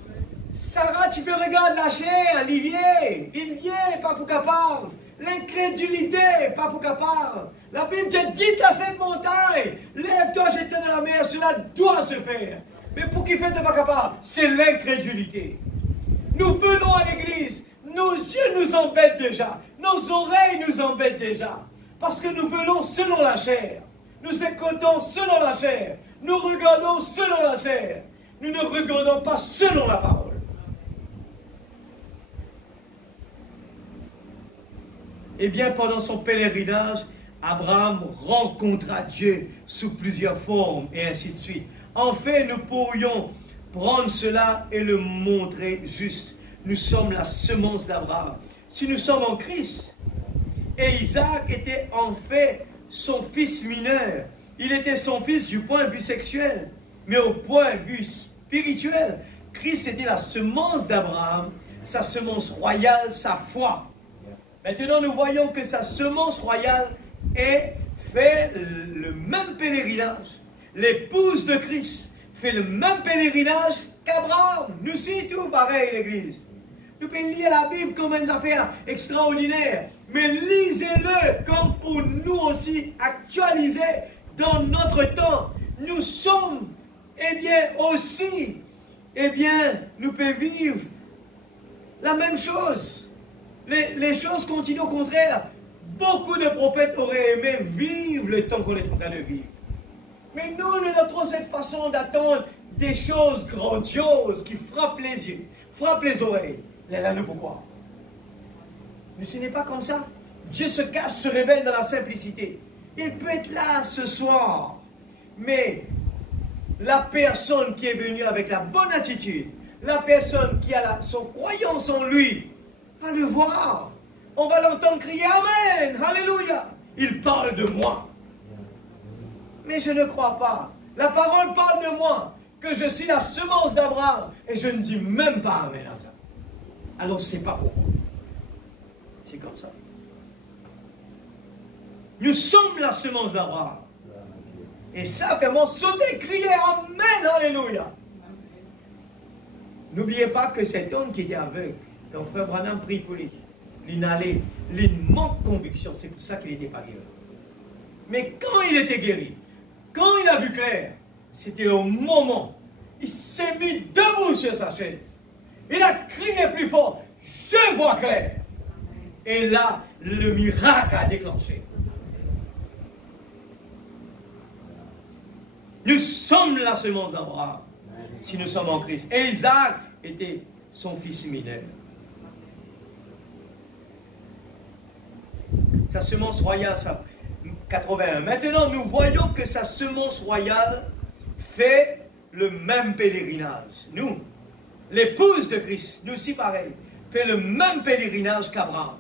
Sarah, tu peux regarder la chair, il vient, pas pour capable. L'incrédulité, pas pour capable. La Bible dit, dites à cette montagne, lève-toi, jette-toi dans la mer, cela doit se faire. Mais pour qu'il fasse de pas capable, c'est l'incrédulité. Nous venons à l'église, nos yeux nous embêtent déjà, nos oreilles nous embêtent déjà, parce que nous venons selon la chair, nous écoutons selon la chair, nous regardons selon la chair, nous ne regardons pas selon la parole. Eh bien, pendant son pèlerinage, Abraham rencontra Dieu sous plusieurs formes et ainsi de suite. En fait, nous pourrions prendre cela et le montrer juste. Nous sommes la semence d'Abraham. Si nous sommes en Christ, et Isaac était en fait son fils mineur, il était son fils du point de vue sexuel, mais au point de vue spirituel, Christ était la semence d'Abraham, sa semence royale, sa foi. Maintenant, nous voyons que sa semence royale fait le même pèlerinage. L'épouse de Christ fait le même pèlerinage qu'Abraham. Nous aussi, tout pareil, l'Église. Nous pouvons lire la Bible comme une affaire extraordinaire, mais lisez-le comme pour nous aussi actualiser dans notre temps. Nous sommes, aussi, nous pouvons vivre la même chose. Les choses continuent au contraire. Beaucoup de prophètes auraient aimé vivre le temps qu'on est en train de vivre. Mais nous avons cette façon d'attendre des choses grandioses qui frappent les yeux, frappent les oreilles. Là, nous pourquoi? Mais ce n'est pas comme ça. Dieu se cache, se révèle dans la simplicité. Il peut être là ce soir, mais la personne qui est venue avec la bonne attitude, la personne qui a son croyance en lui, va le voir. On va l'entendre crier Amen, Alléluia. Il parle de moi. Mais je ne crois pas. La parole parle de moi, que je suis la semence d'Abraham, et je ne dis même pas Amen à ça. Alors c'est pas pourquoi. C'est comme ça. Nous sommes la semence d'Abraham. Et ça, vraiment, sauter, crier Amen, Alléluia. N'oubliez pas que cet homme qui était aveugle, quand frère Branham prie pour lui, il manque conviction, c'est pour ça qu'il n'était pas guéri. Mais quand il était guéri, quand il a vu clair, c'était au moment, il s'est mis debout sur sa chaise. Il a crié plus fort, je vois clair. Et là, le miracle a déclenché. Nous sommes la semence d'Abraham, si nous sommes en Christ. Et Isaac était son fils mineur. Sa semence royale, ça, 81. Maintenant, nous voyons que sa semence royale fait le même pèlerinage. Nous, l'épouse de Christ, nous aussi pareil, fait le même pèlerinage qu'Abraham.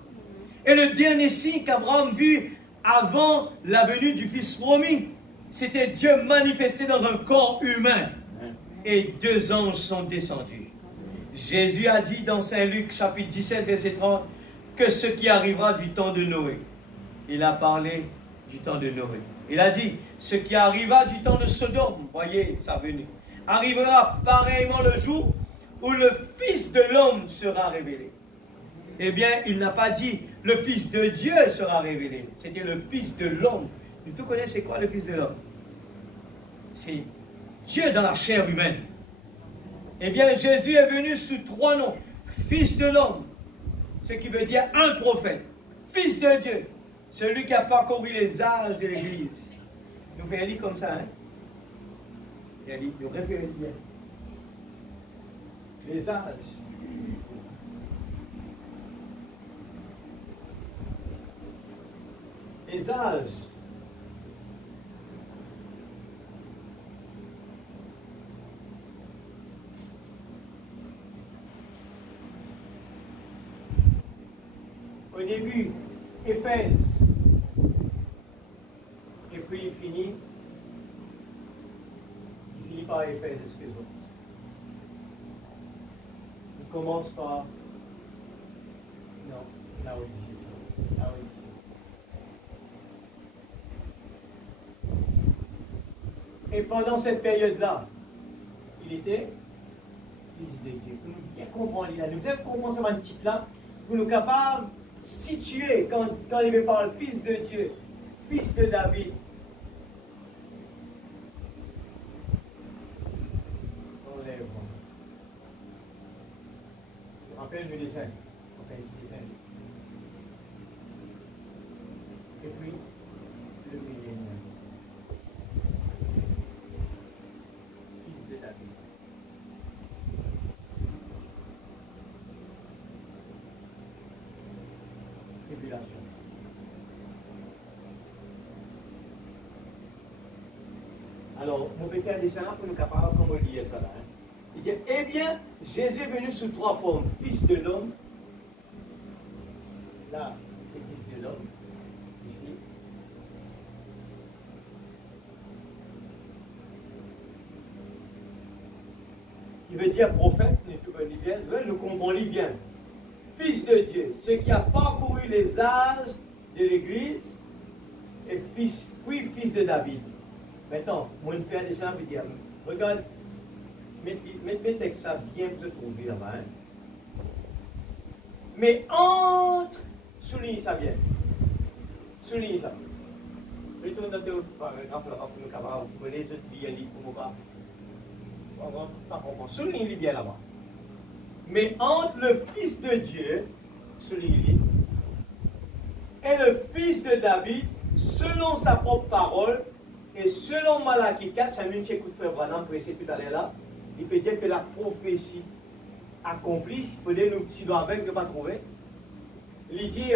Et le dernier signe qu'Abraham vit avant la venue du Fils promis, c'était Dieu manifesté dans un corps humain. Et 2 anges sont descendus. Jésus a dit dans Saint Luc, chapitre 17, verset 30, que ce qui arrivera du temps de Noé. Il a parlé du temps de Noé. Il a dit, ce qui arriva du temps de Sodome, voyez sa venue, arrivera pareillement le jour où le Fils de l'homme sera révélé. Eh bien, il n'a pas dit, le Fils de Dieu sera révélé. C'était le Fils de l'homme. Nous tous connaissons c'est quoi le Fils de l'homme? C'est Dieu dans la chair humaine. Eh bien, Jésus est venu sous 3 noms. Fils de l'homme, ce qui veut dire un prophète. Fils de Dieu, celui qui a parcouru les âges de l'Église. Nous faisons lire comme ça, hein? Nous référons bien. Les âges. Les âges. Au début, Éphèse. Et puis il finit par Éphèse, excuse-moi. Il commence par... Non, c'est là où il dit ça. Là où il dit ça. Et pendant cette période-là, il était fils de Dieu. Pour nous bien comprendre, nous devons comprendre ce titre-là, pour nous capables situé, quand il me parle fils de Dieu, fils de David, enlève-moi. Rappelle-nous les cinq. Enfin, ici les cinq. Et puis, le millénaire. Fils de David. Tribulation. Alors, on peut faire des scénarios pour nous capables, comme on dit ça là. Il dit, eh bien, Jésus est venu sous trois formes. Fils de l'homme. Là, c'est fils de l'homme. Ici. Il veut dire prophète, nous comprenons bien. Fils de Dieu, ce qui a parcouru les âges de l'Église, et fils, puis fils de David. Maintenant, moi, je vais faire des simples dire, regarde, mettez ça bien pour se trouver là-bas. Hein. Mais entre, souligne ça bien. Souligne ça. Plutôt dans le paragraphe là-bas pour nous capables, pour les autres bien lire pour nous pas. Souligne bien là-bas. Mais entre le Fils de Dieu, souligne et le Fils de David, selon sa propre parole, et selon Malachie 4, c'est une chose que Branham pressé tout à l'heure là, il peut dire que la prophétie accomplie, il faudrait nous, si nous avec, ne pas trouver. Il dit,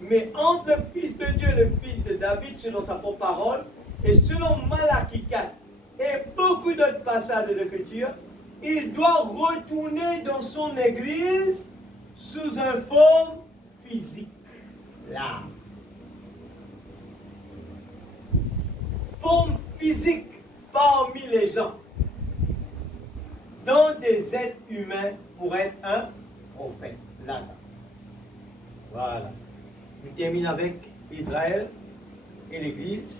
mais entre le Fils de Dieu et le Fils de David, selon sa propre parole, et selon Malachie 4, et beaucoup d'autres passages de l'Écriture, il doit retourner dans son église sous une forme physique. Là. Forme physique parmi les gens. Dans des êtres humains pour être un prophète. Là, ça. Voilà. Je termine avec Israël et l'église.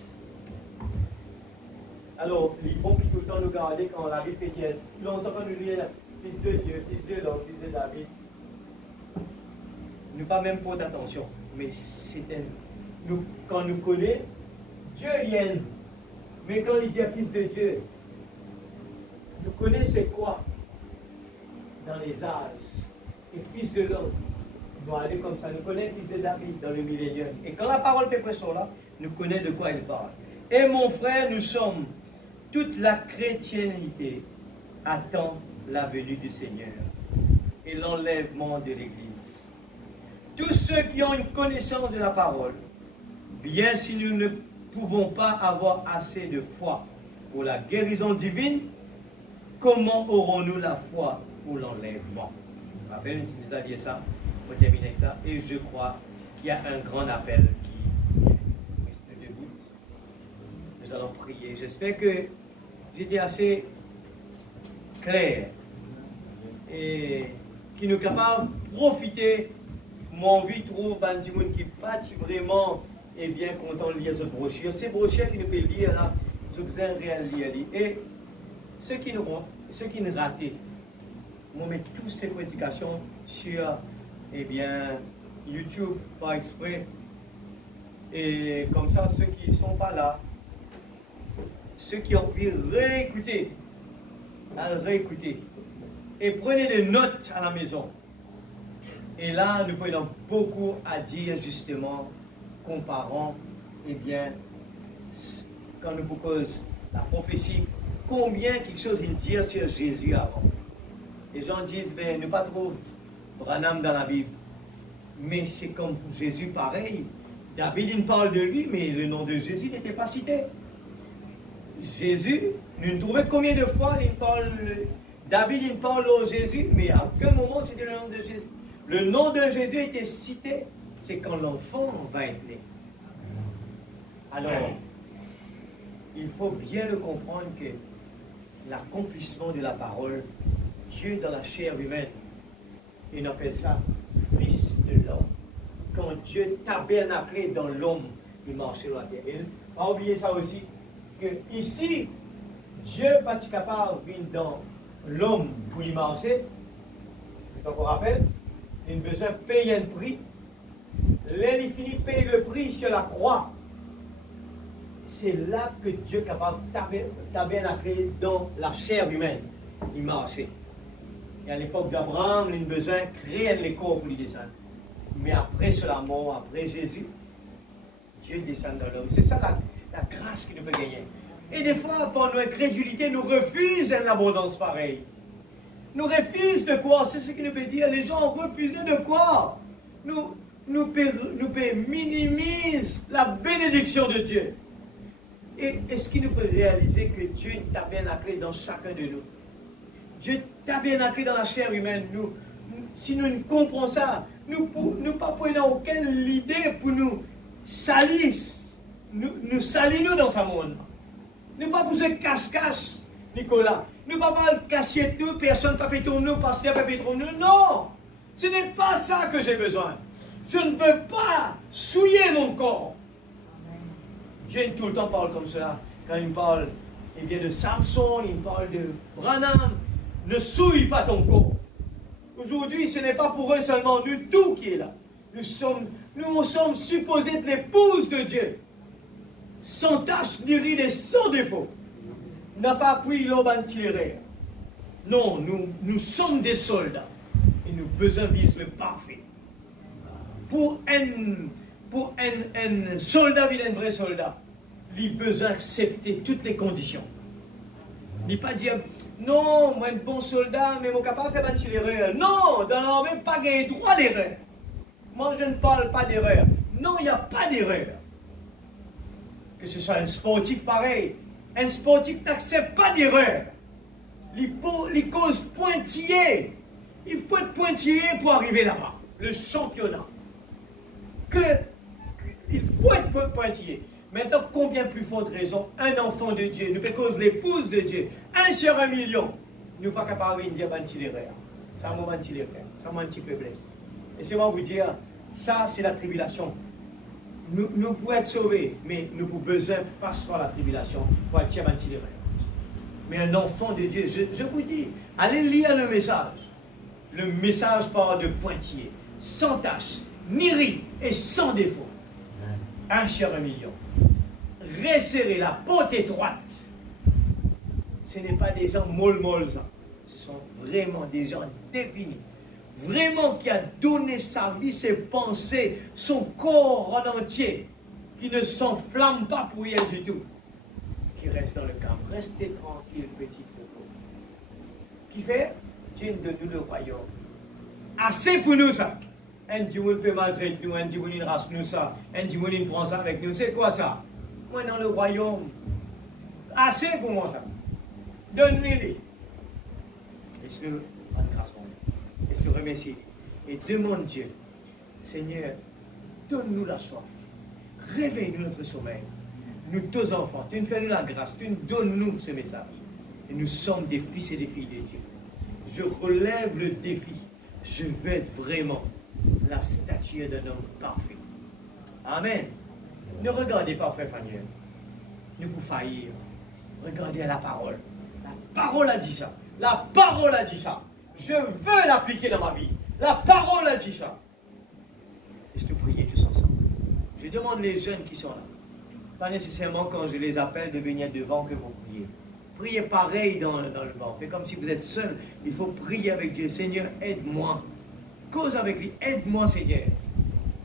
Alors, il faut tout le temps nous garder quand la Bible chrétienne, longtemps qu'on nous lit Fils de Dieu, Fils de l'homme, Fils de David, nous pas même pas d'attention, mais quand nous connaissons, Dieu vient, mais quand il dit Fils de Dieu, nous connaissons c'est quoi dans les âges, et Fils de l'homme, il doit aller comme ça, nous connaissons Fils de David dans le millénium, et quand la parole est pressée là, nous connaissons de quoi il parle. Et mon frère, nous sommes toute la chrétienté attend la venue du Seigneur et l'enlèvement de l'Église. Tous ceux qui ont une connaissance de la parole, bien si nous ne pouvons pas avoir assez de foi pour la guérison divine, comment aurons-nous la foi pour l'enlèvement? Vous vous rappelez, nous avons dit ça, on termine avec ça, et je crois qu'il y a un grand appel qui est debout. Nous allons prier. J'espère que j'étais assez clair et qui nous capable de profiter. Mon envie trouve un petit monde qui n'est pas vraiment bien content de lire cette brochure. Ces brochures qui nous peuvent lire là, je vous ai réel lire. Et ceux qui nous ratent, on met toutes ces prédications sur YouTube par exprès. Et comme ça, ceux qui ne sont pas là, ceux qui ont envie de réécouter, et prenez des notes à la maison. Et là, nous prenons beaucoup à dire justement, comparant, quand nous proposons la prophétie, combien quelque chose il dit sur Jésus avant. Les gens disent, ne pas trouver Branham dans la Bible. Mais c'est comme Jésus pareil. David, il parle de lui, mais le nom de Jésus n'était pas cité. Jésus, nous trouvons combien de fois il parle, David il parle de Jésus, mais à quel moment c'était le nom de Jésus? Le nom de Jésus était cité, c'est quand l'enfant va être né. Alors, il faut bien le comprendre que l'accomplissement de la parole, Dieu dans la chair humaine, il appelle ça Fils de l'homme. Quand Dieu tabernaclait dans l'homme, il marchait sur la terre. Et pas oublier ça aussi, que ici, Dieu n'est pas capable de venir dans l'homme pour y marcher. Je vous rappelle, il a besoin de payer un prix L'un finit paye le prix sur la croix. C'est là que Dieu est capable de tabernacler dans la chair humaine. Il marchait. Et à l'époque d'Abraham, il a besoin de créer les corps pour lui descendre. Mais après sur la mort, après Jésus, Dieu descend dans l'homme. C'est ça la grâce qu'il nous peut gagner. Et des fois, par notre incrédulité, nous refusons une abondance pareille. Nous refusons de quoi? C'est ce qu'il nous peut dire. Les gens ont refusé de quoi? Nous minimisent la bénédiction de Dieu. Et est-ce qu'il nous peut réaliser que Dieu est tabernaclé dans chacun de nous? Dieu est tabernaclé dans la chair humaine. Si nous ne comprenons ça, nous pas prenons aucune idée pour nous salir. Nous salir dans sa monde. Nous pas pousser cache-cache, Nicolas. Nous pas mal cacher nous, personne pas pétron nous, pasteur pas pétron nous. Non! Ce n'est pas ça que j'ai besoin. Je ne veux pas souiller mon corps. Dieu tout le temps parle comme cela. Quand il me parle de Samson, il me parle de Branham. Ne souille pas ton corps. Aujourd'hui, ce n'est pas pour eux seulement, nous tous qui est là. Nous sommes supposés être l'épouse de Dieu. Sans tache, ni ride et sans défaut. N'a pas pris l'obantillerie. Non, nous sommes des soldats. Et nous besoin de vivre le parfait. Pour un soldat, un vrai soldat, il a besoin d'accepter toutes les conditions. Il ne pas dire, non, moi un bon soldat, mais mon capable de faire l'erreur. Non, dans l'armée, pas gagner droit à l'erreur. Moi, je ne parle pas d'erreur. Non, il n'y a pas d'erreur. Que ce soit un sportif pareil. Un sportif n'accepte pas d'erreur. Il cause pointillé. Il faut être pointillé pour arriver là-bas. Le championnat. Il faut être pointillé. Maintenant, combien plus forte raison, un enfant de Dieu, nous cause l'épouse de Dieu, 1 sur 1 million, nous ne sommes pas capables de dire l'erreur. Ça m'a menti l'erreur. Ça m'a menti faiblesse. Et c'est moi vous dire, ça c'est la tribulation. Nous pouvons être sauvés, mais nous avons besoin de passer par la tribulation pour être menti l'erreur. Mais un enfant de Dieu, je vous dis, allez lire le message. Le message parle de pointillé, sans tache, ni ride et sans défaut. 1 sur 1 million. Resserrer la porte étroite. Ce n'est pas des gens molles, ce sont vraiment des gens définis. Vraiment qui a donné sa vie, ses pensées, son corps en entier, qui ne s'enflamme pas pour rien du tout, qui reste dans le camp. Restez tranquille, petit troupeau. Qui fait? Dieu de nous le royaume. Assez pour nous ça. Un diable peut maltraiter nous, un diable race nous ça, un diable prend ça avec nous. C'est quoi ça? Moi dans le royaume. Assez pour moi ça. Donne-les. Laisse-le en grâce pour nous. Laisse-le remercier. Et demande Dieu, Seigneur, donne-nous la soif. Réveille-nous notre sommeil. Nous, tous enfants, tu nous fais la grâce, tu nous donnes-nous ce message. Et nous sommes des fils et des filles de Dieu. Je relève le défi. Je veux être vraiment la stature d'un homme parfait. Amen. Ne regardez pas, frère Faniel. Ne vous faillir. Regardez à la parole. La parole a dit ça. La parole a dit ça. Je veux l'appliquer dans ma vie. La parole a dit ça. Est-ce que priez tous ensemble? Je demande les jeunes qui sont là. Pas nécessairement quand je les appelle de venir devant que vous priez. Priez pareil dans le banc. Faites comme si vous êtes seul. Il faut prier avec Dieu. Seigneur, aide-moi. Cause avec lui. Aide-moi, Seigneur.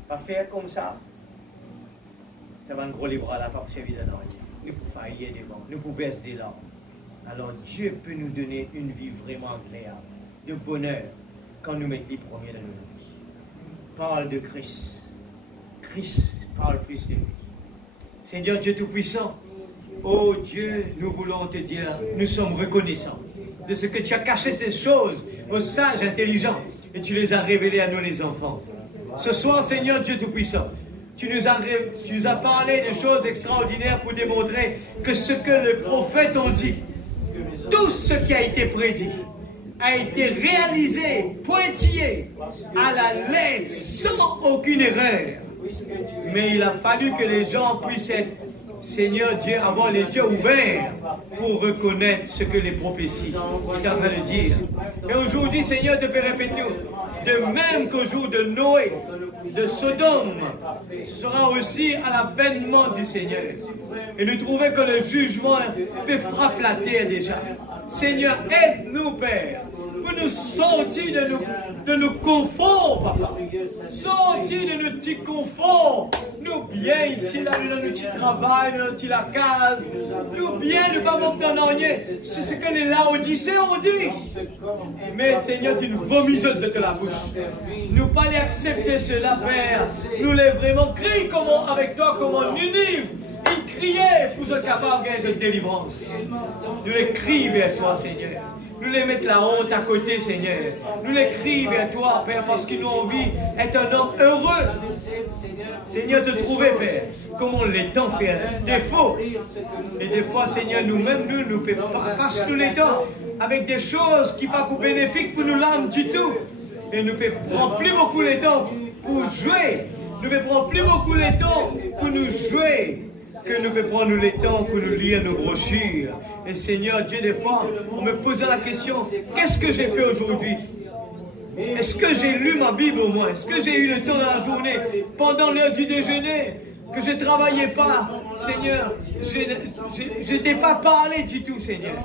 Pas faire comme ça. Ça va nous gros les bras là, pas pour servir de rien. Nous pouvons faillir devant. Nous pouvons verser là. Alors Dieu peut nous donner une vie vraiment agréable. De bonheur. Quand nous mettons les premiers dans nos vies. Parle de Christ. Christ parle plus de lui. Seigneur Dieu Tout-Puissant. Oh Dieu, nous voulons te dire, nous sommes reconnaissants de ce que tu as caché ces choses aux sages intelligents et tu les as révélées à nous les enfants. Ce soir, Seigneur Dieu Tout-Puissant, tu nous as parlé de choses extraordinaires pour démontrer que ce que les prophètes ont dit, tout ce qui a été prédit, a été réalisé, pointillé, à la lettre, sans aucune erreur. Mais il a fallu que les gens puissent être, Seigneur Dieu, avoir les yeux ouverts pour reconnaître ce que les prophéties étaient en train de dire. Et aujourd'hui, Seigneur, te fais répéter, de même qu'au jour de Noé, de Sodome sera aussi à l'avènement du Seigneur. Et nous trouvons que le jugement peut frapper la terre déjà. Seigneur, aide-nous, Père, pour nous sortir de nos conforts, Papa. Sortir de nos petits conforts. Nous bien ici, là, dans notre petit travail, dans notre la case. Nous bien, nous ne pas monter en rien. C'est ce que les Laodicéens ont dit. Mais Seigneur, tu nous vomis de la bouche. Nous pas les accepter cela, Père. Nous les vraiment crier comment avec toi, comme en Ninive. Ils criaient pour être capables de délivrance. Nous les crions vers toi, Seigneur. Nous les mettons la honte à côté, Seigneur. Nous les crions vers toi, Père, parce qu'ils ont envie d'être un homme heureux. Seigneur, de trouver, Père, comment les temps fait un défaut. Et des fois, Seigneur, nous-mêmes, nous passons les temps avec des choses qui ne sont pas pour bénéfiques pour nous l'âme du tout. Et nous ne prenons plus beaucoup le temps pour jouer. Nous ne prenons plus beaucoup le temps pour nous jouer. Que nous pouvons prendre le temps pour nous lire nos brochures. Et Seigneur, Dieu, des fois, on me pose la question, qu'est-ce que j'ai fait aujourd'hui? Est-ce que j'ai lu ma Bible au moins? Est-ce que j'ai eu le temps dans la journée, pendant l'heure du déjeuner, que je ne travaillais pas? Seigneur, je n'ai pas parlé du tout, Seigneur.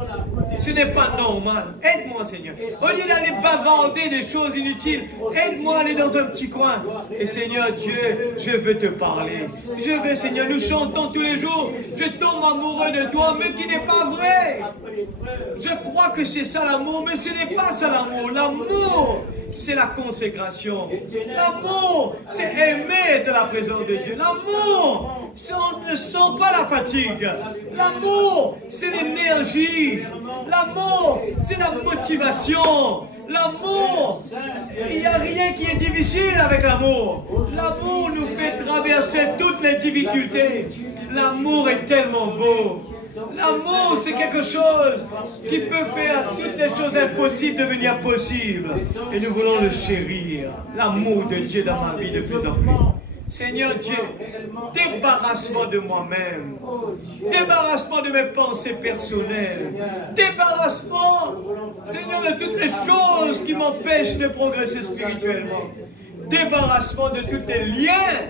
Ce n'est pas normal. Aide-moi, Seigneur. Au lieu d'aller bavarder des choses inutiles, aide-moi à aller dans un petit coin. Et Seigneur Dieu, je veux te parler. Je veux, Seigneur, nous chantons tous les jours. Je tombe amoureux de toi, mais qui n'est pas vrai. Je crois que c'est ça l'amour, mais ce n'est pas ça l'amour. L'amour, c'est la consécration. L'amour, c'est aimer de la présence de Dieu. L'amour, c'est on ne sent pas la fatigue. L'amour, c'est l'énergie. L'amour, c'est la motivation. L'amour, il n'y a rien qui est difficile avec l'amour. L'amour nous fait traverser toutes les difficultés. L'amour est tellement beau. L'amour, c'est quelque chose qui peut faire toutes les choses impossibles devenir possibles. Et nous voulons le chérir. L'amour de Dieu dans ma vie de plus en plus. Seigneur Dieu, débarrasse-moi de moi-même. Débarrasse-moi de mes pensées personnelles. Débarrasse-moi, Seigneur, de toutes les choses qui m'empêchent de progresser spirituellement. Débarrasse-moi de tous les liens.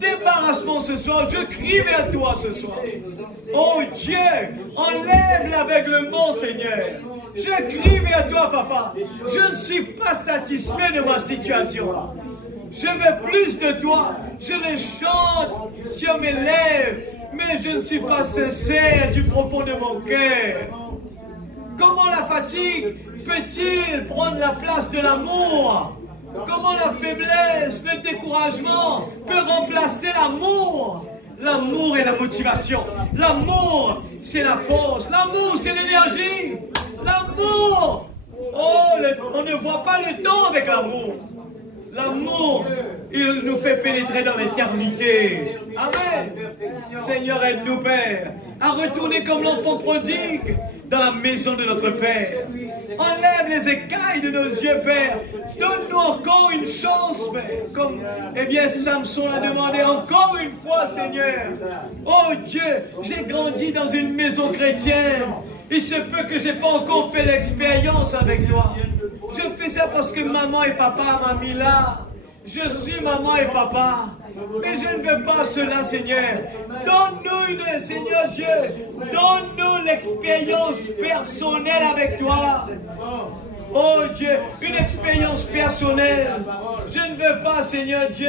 Débarrasse-moi ce soir. Je crie vers toi ce soir. Oh Dieu, enlève l'aveuglement, Seigneur. Je crie vers toi, Papa. Je ne suis pas satisfait de ma situation. Je veux plus de toi. Je le chante sur mes lèvres, mais je ne suis pas sincère du profond de mon cœur. Comment la fatigue peut-il prendre la place de l'amour? Comment la faiblesse, le découragement peut remplacer l'amour? L'amour est la motivation. L'amour, c'est la force. L'amour, c'est l'énergie. L'amour, on ne voit pas le temps avec l'amour. L'amour, il nous fait pénétrer dans l'éternité. Amen. Seigneur, aide-nous, Père, à retourner comme l'enfant prodigue dans la maison de notre Père. Enlève les écailles de nos yeux, Père. Donne-nous encore une chance, Père. Comme, eh bien, Samson a demandé encore une fois, Seigneur. Oh Dieu, j'ai grandi dans une maison chrétienne. Il se peut que je n'ai pas encore fait l'expérience avec toi. Je fais ça parce que maman et papa m'ont mis là. Je suis maman et papa. Mais je ne veux pas cela, Seigneur. Donne-nous, Seigneur Dieu, donne-nous l'expérience personnelle avec toi. Oh Dieu, une expérience personnelle. Je ne veux pas, Seigneur Dieu,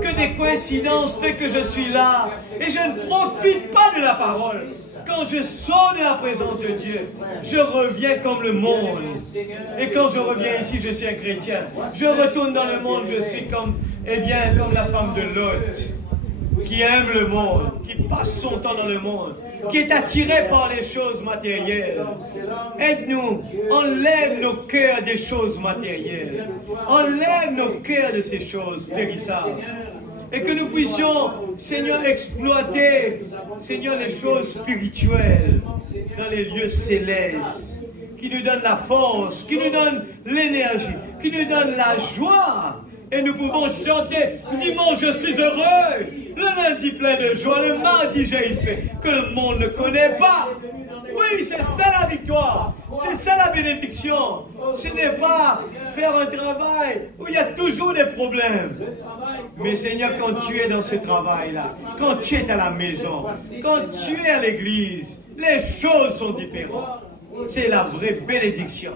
que des coïncidences fait que je suis là. Et je ne profite pas de la parole. Quand je sors de la présence de Dieu, je reviens comme le monde. Et quand je reviens ici, je suis un chrétien. Je retourne dans le monde, je suis comme, eh bien, comme la femme de Lot, qui aime le monde, qui passe son temps dans le monde, qui est attirée par les choses matérielles. Aide-nous, enlève nos cœurs des choses matérielles. Enlève nos cœurs de ces choses périssables. Et que nous puissions, Seigneur, exploiter, Seigneur, les choses spirituelles dans les lieux célestes, qui nous donnent la force, qui nous donnent l'énergie, qui nous donnent la joie. Et nous pouvons chanter, dimanche je suis heureux, le lundi plein de joie, le mardi j'ai une paix que le monde ne connaît pas. Oui, c'est ça la victoire. C'est ça la bénédiction. Ce n'est pas faire un travail où il y a toujours des problèmes. Mais Seigneur, quand tu es dans ce travail-là, quand tu es à la maison, quand tu es à l'église, les choses sont différentes. C'est la vraie bénédiction.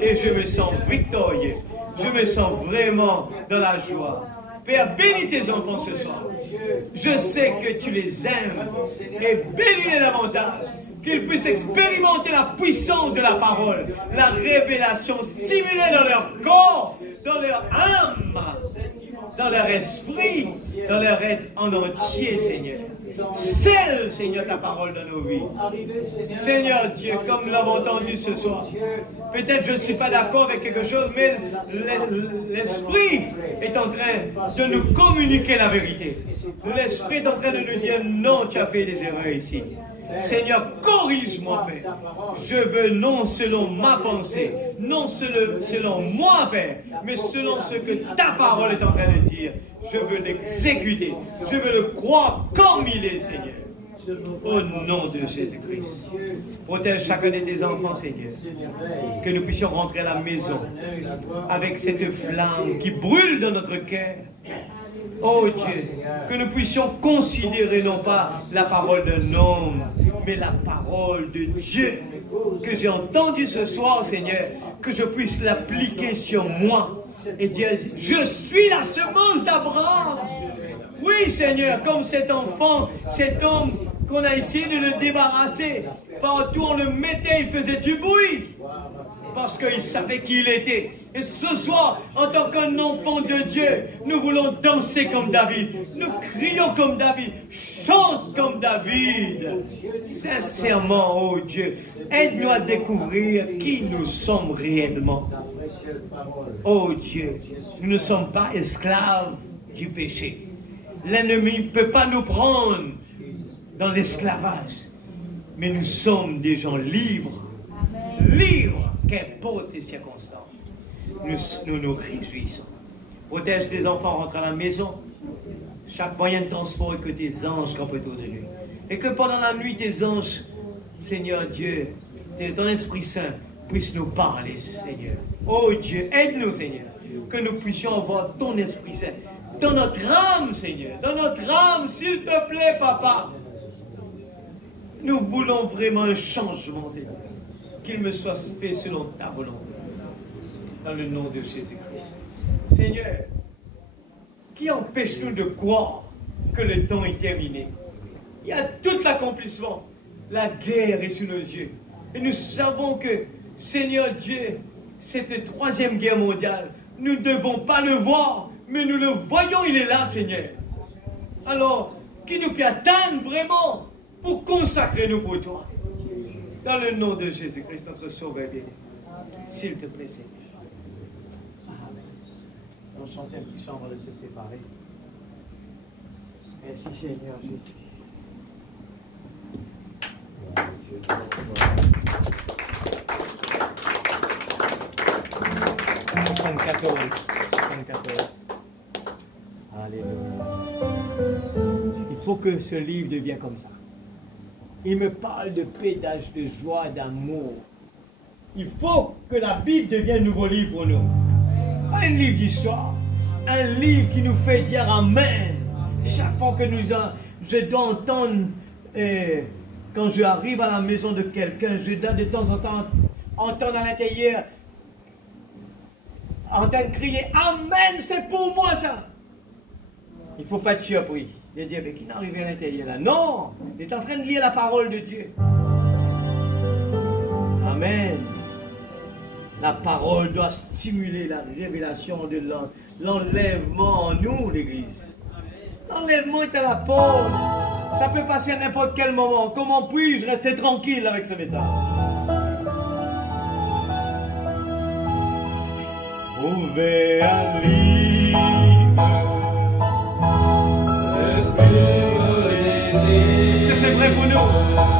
Et je me sens victorieux. Je me sens vraiment dans la joie. Père, bénis tes enfants ce soir. Je sais que tu les aimes. Et bénis-les davantage. Qu'ils puissent expérimenter la puissance de la parole, la révélation stimulée dans leur corps, dans leur âme, dans leur esprit, dans leur être en entier, Seigneur. Scelle, Seigneur, ta parole dans nos vies. Seigneur Dieu, comme nous l'avons entendu ce soir, peut-être je ne suis pas d'accord avec quelque chose, mais l'Esprit est en train de nous communiquer la vérité. L'Esprit est en train de nous dire, non, tu as fait des erreurs ici. Seigneur, corrige-moi, Père. Je veux non selon ma pensée, non selon moi, Père, mais selon ce que ta parole est en train de dire. Je veux l'exécuter. Je veux le croire comme il est, Seigneur. Au nom de Jésus-Christ. Protège chacun de tes enfants, Seigneur. Que nous puissions rentrer à la maison avec cette flamme qui brûle dans notre cœur. Oh Dieu, que nous puissions considérer non pas la parole d'un homme, mais la parole de Dieu que j'ai entendue ce soir, Seigneur, que je puisse l'appliquer sur moi et dire, je suis la semence d'Abraham. Oui, Seigneur, comme cet enfant, cet homme qu'on a essayé de le débarrasser, partout on le mettait, il faisait du bruit. Parce qu'il savait qui il était. Et ce soir, en tant qu'un enfant de Dieu, nous voulons danser comme David. Nous crions comme David. Chante comme David. Sincèrement, oh Dieu, aide-nous à découvrir qui nous sommes réellement. Oh Dieu, nous ne sommes pas esclaves du péché. L'ennemi ne peut pas nous prendre dans l'esclavage. Mais nous sommes des gens libres. Libres. Qu'importe les circonstances, nous nous réjouissons. Protège tes enfants, rentre à la maison. Chaque moyen de transport et que tes anges campent autour de lui. Et que pendant la nuit, tes anges, Seigneur Dieu, ton Esprit Saint, puisse nous parler, Seigneur. Oh Dieu, aide-nous, Seigneur, que nous puissions avoir ton Esprit Saint dans notre âme, Seigneur. Dans notre âme, s'il te plaît, Papa. Nous voulons vraiment un changement, Seigneur. Qu'il me soit fait selon ta volonté. Dans le nom de Jésus-Christ. Seigneur, qui empêche-nous de croire que le temps est terminé? Il y a tout l'accomplissement. La guerre est sous nos yeux. Et nous savons que, Seigneur Dieu, cette troisième guerre mondiale, nous ne devons pas le voir, mais nous le voyons, il est là, Seigneur. Alors, qui nous peut atteindre vraiment pour consacrer nous pour toi? Dans le nom de Jésus-Christ, notre Sauveur béni. S'il te plaît, Seigneur. Amen. On chante un petit chant, on va se séparer. Merci, Seigneur Jésus. 74. Alléluia. Il faut que ce livre devienne comme ça. Il me parle de paix, de joie, d'amour. Il faut que la Bible devienne un nouveau livre pour nous. Pas un livre d'histoire. Un livre qui nous fait dire Amen. Chaque fois que je dois entendre, quand je arrive à la maison de quelqu'un, je dois de temps en temps entendre à l'intérieur, entendre crier Amen, c'est pour moi ça. Il ne faut pas être surpris. Il a dit, mais qui n'est arrivé à l'intérieur là? Non! Il est en train de lire la parole de Dieu. Amen. La parole doit stimuler la révélation de l'enlèvement en nous, l'Église. L'enlèvement est à la porte. Ça peut passer à n'importe quel moment. Comment puis-je rester tranquille avec ce message? Ouvrez un livre. Est-ce que c'est vrai pour nous?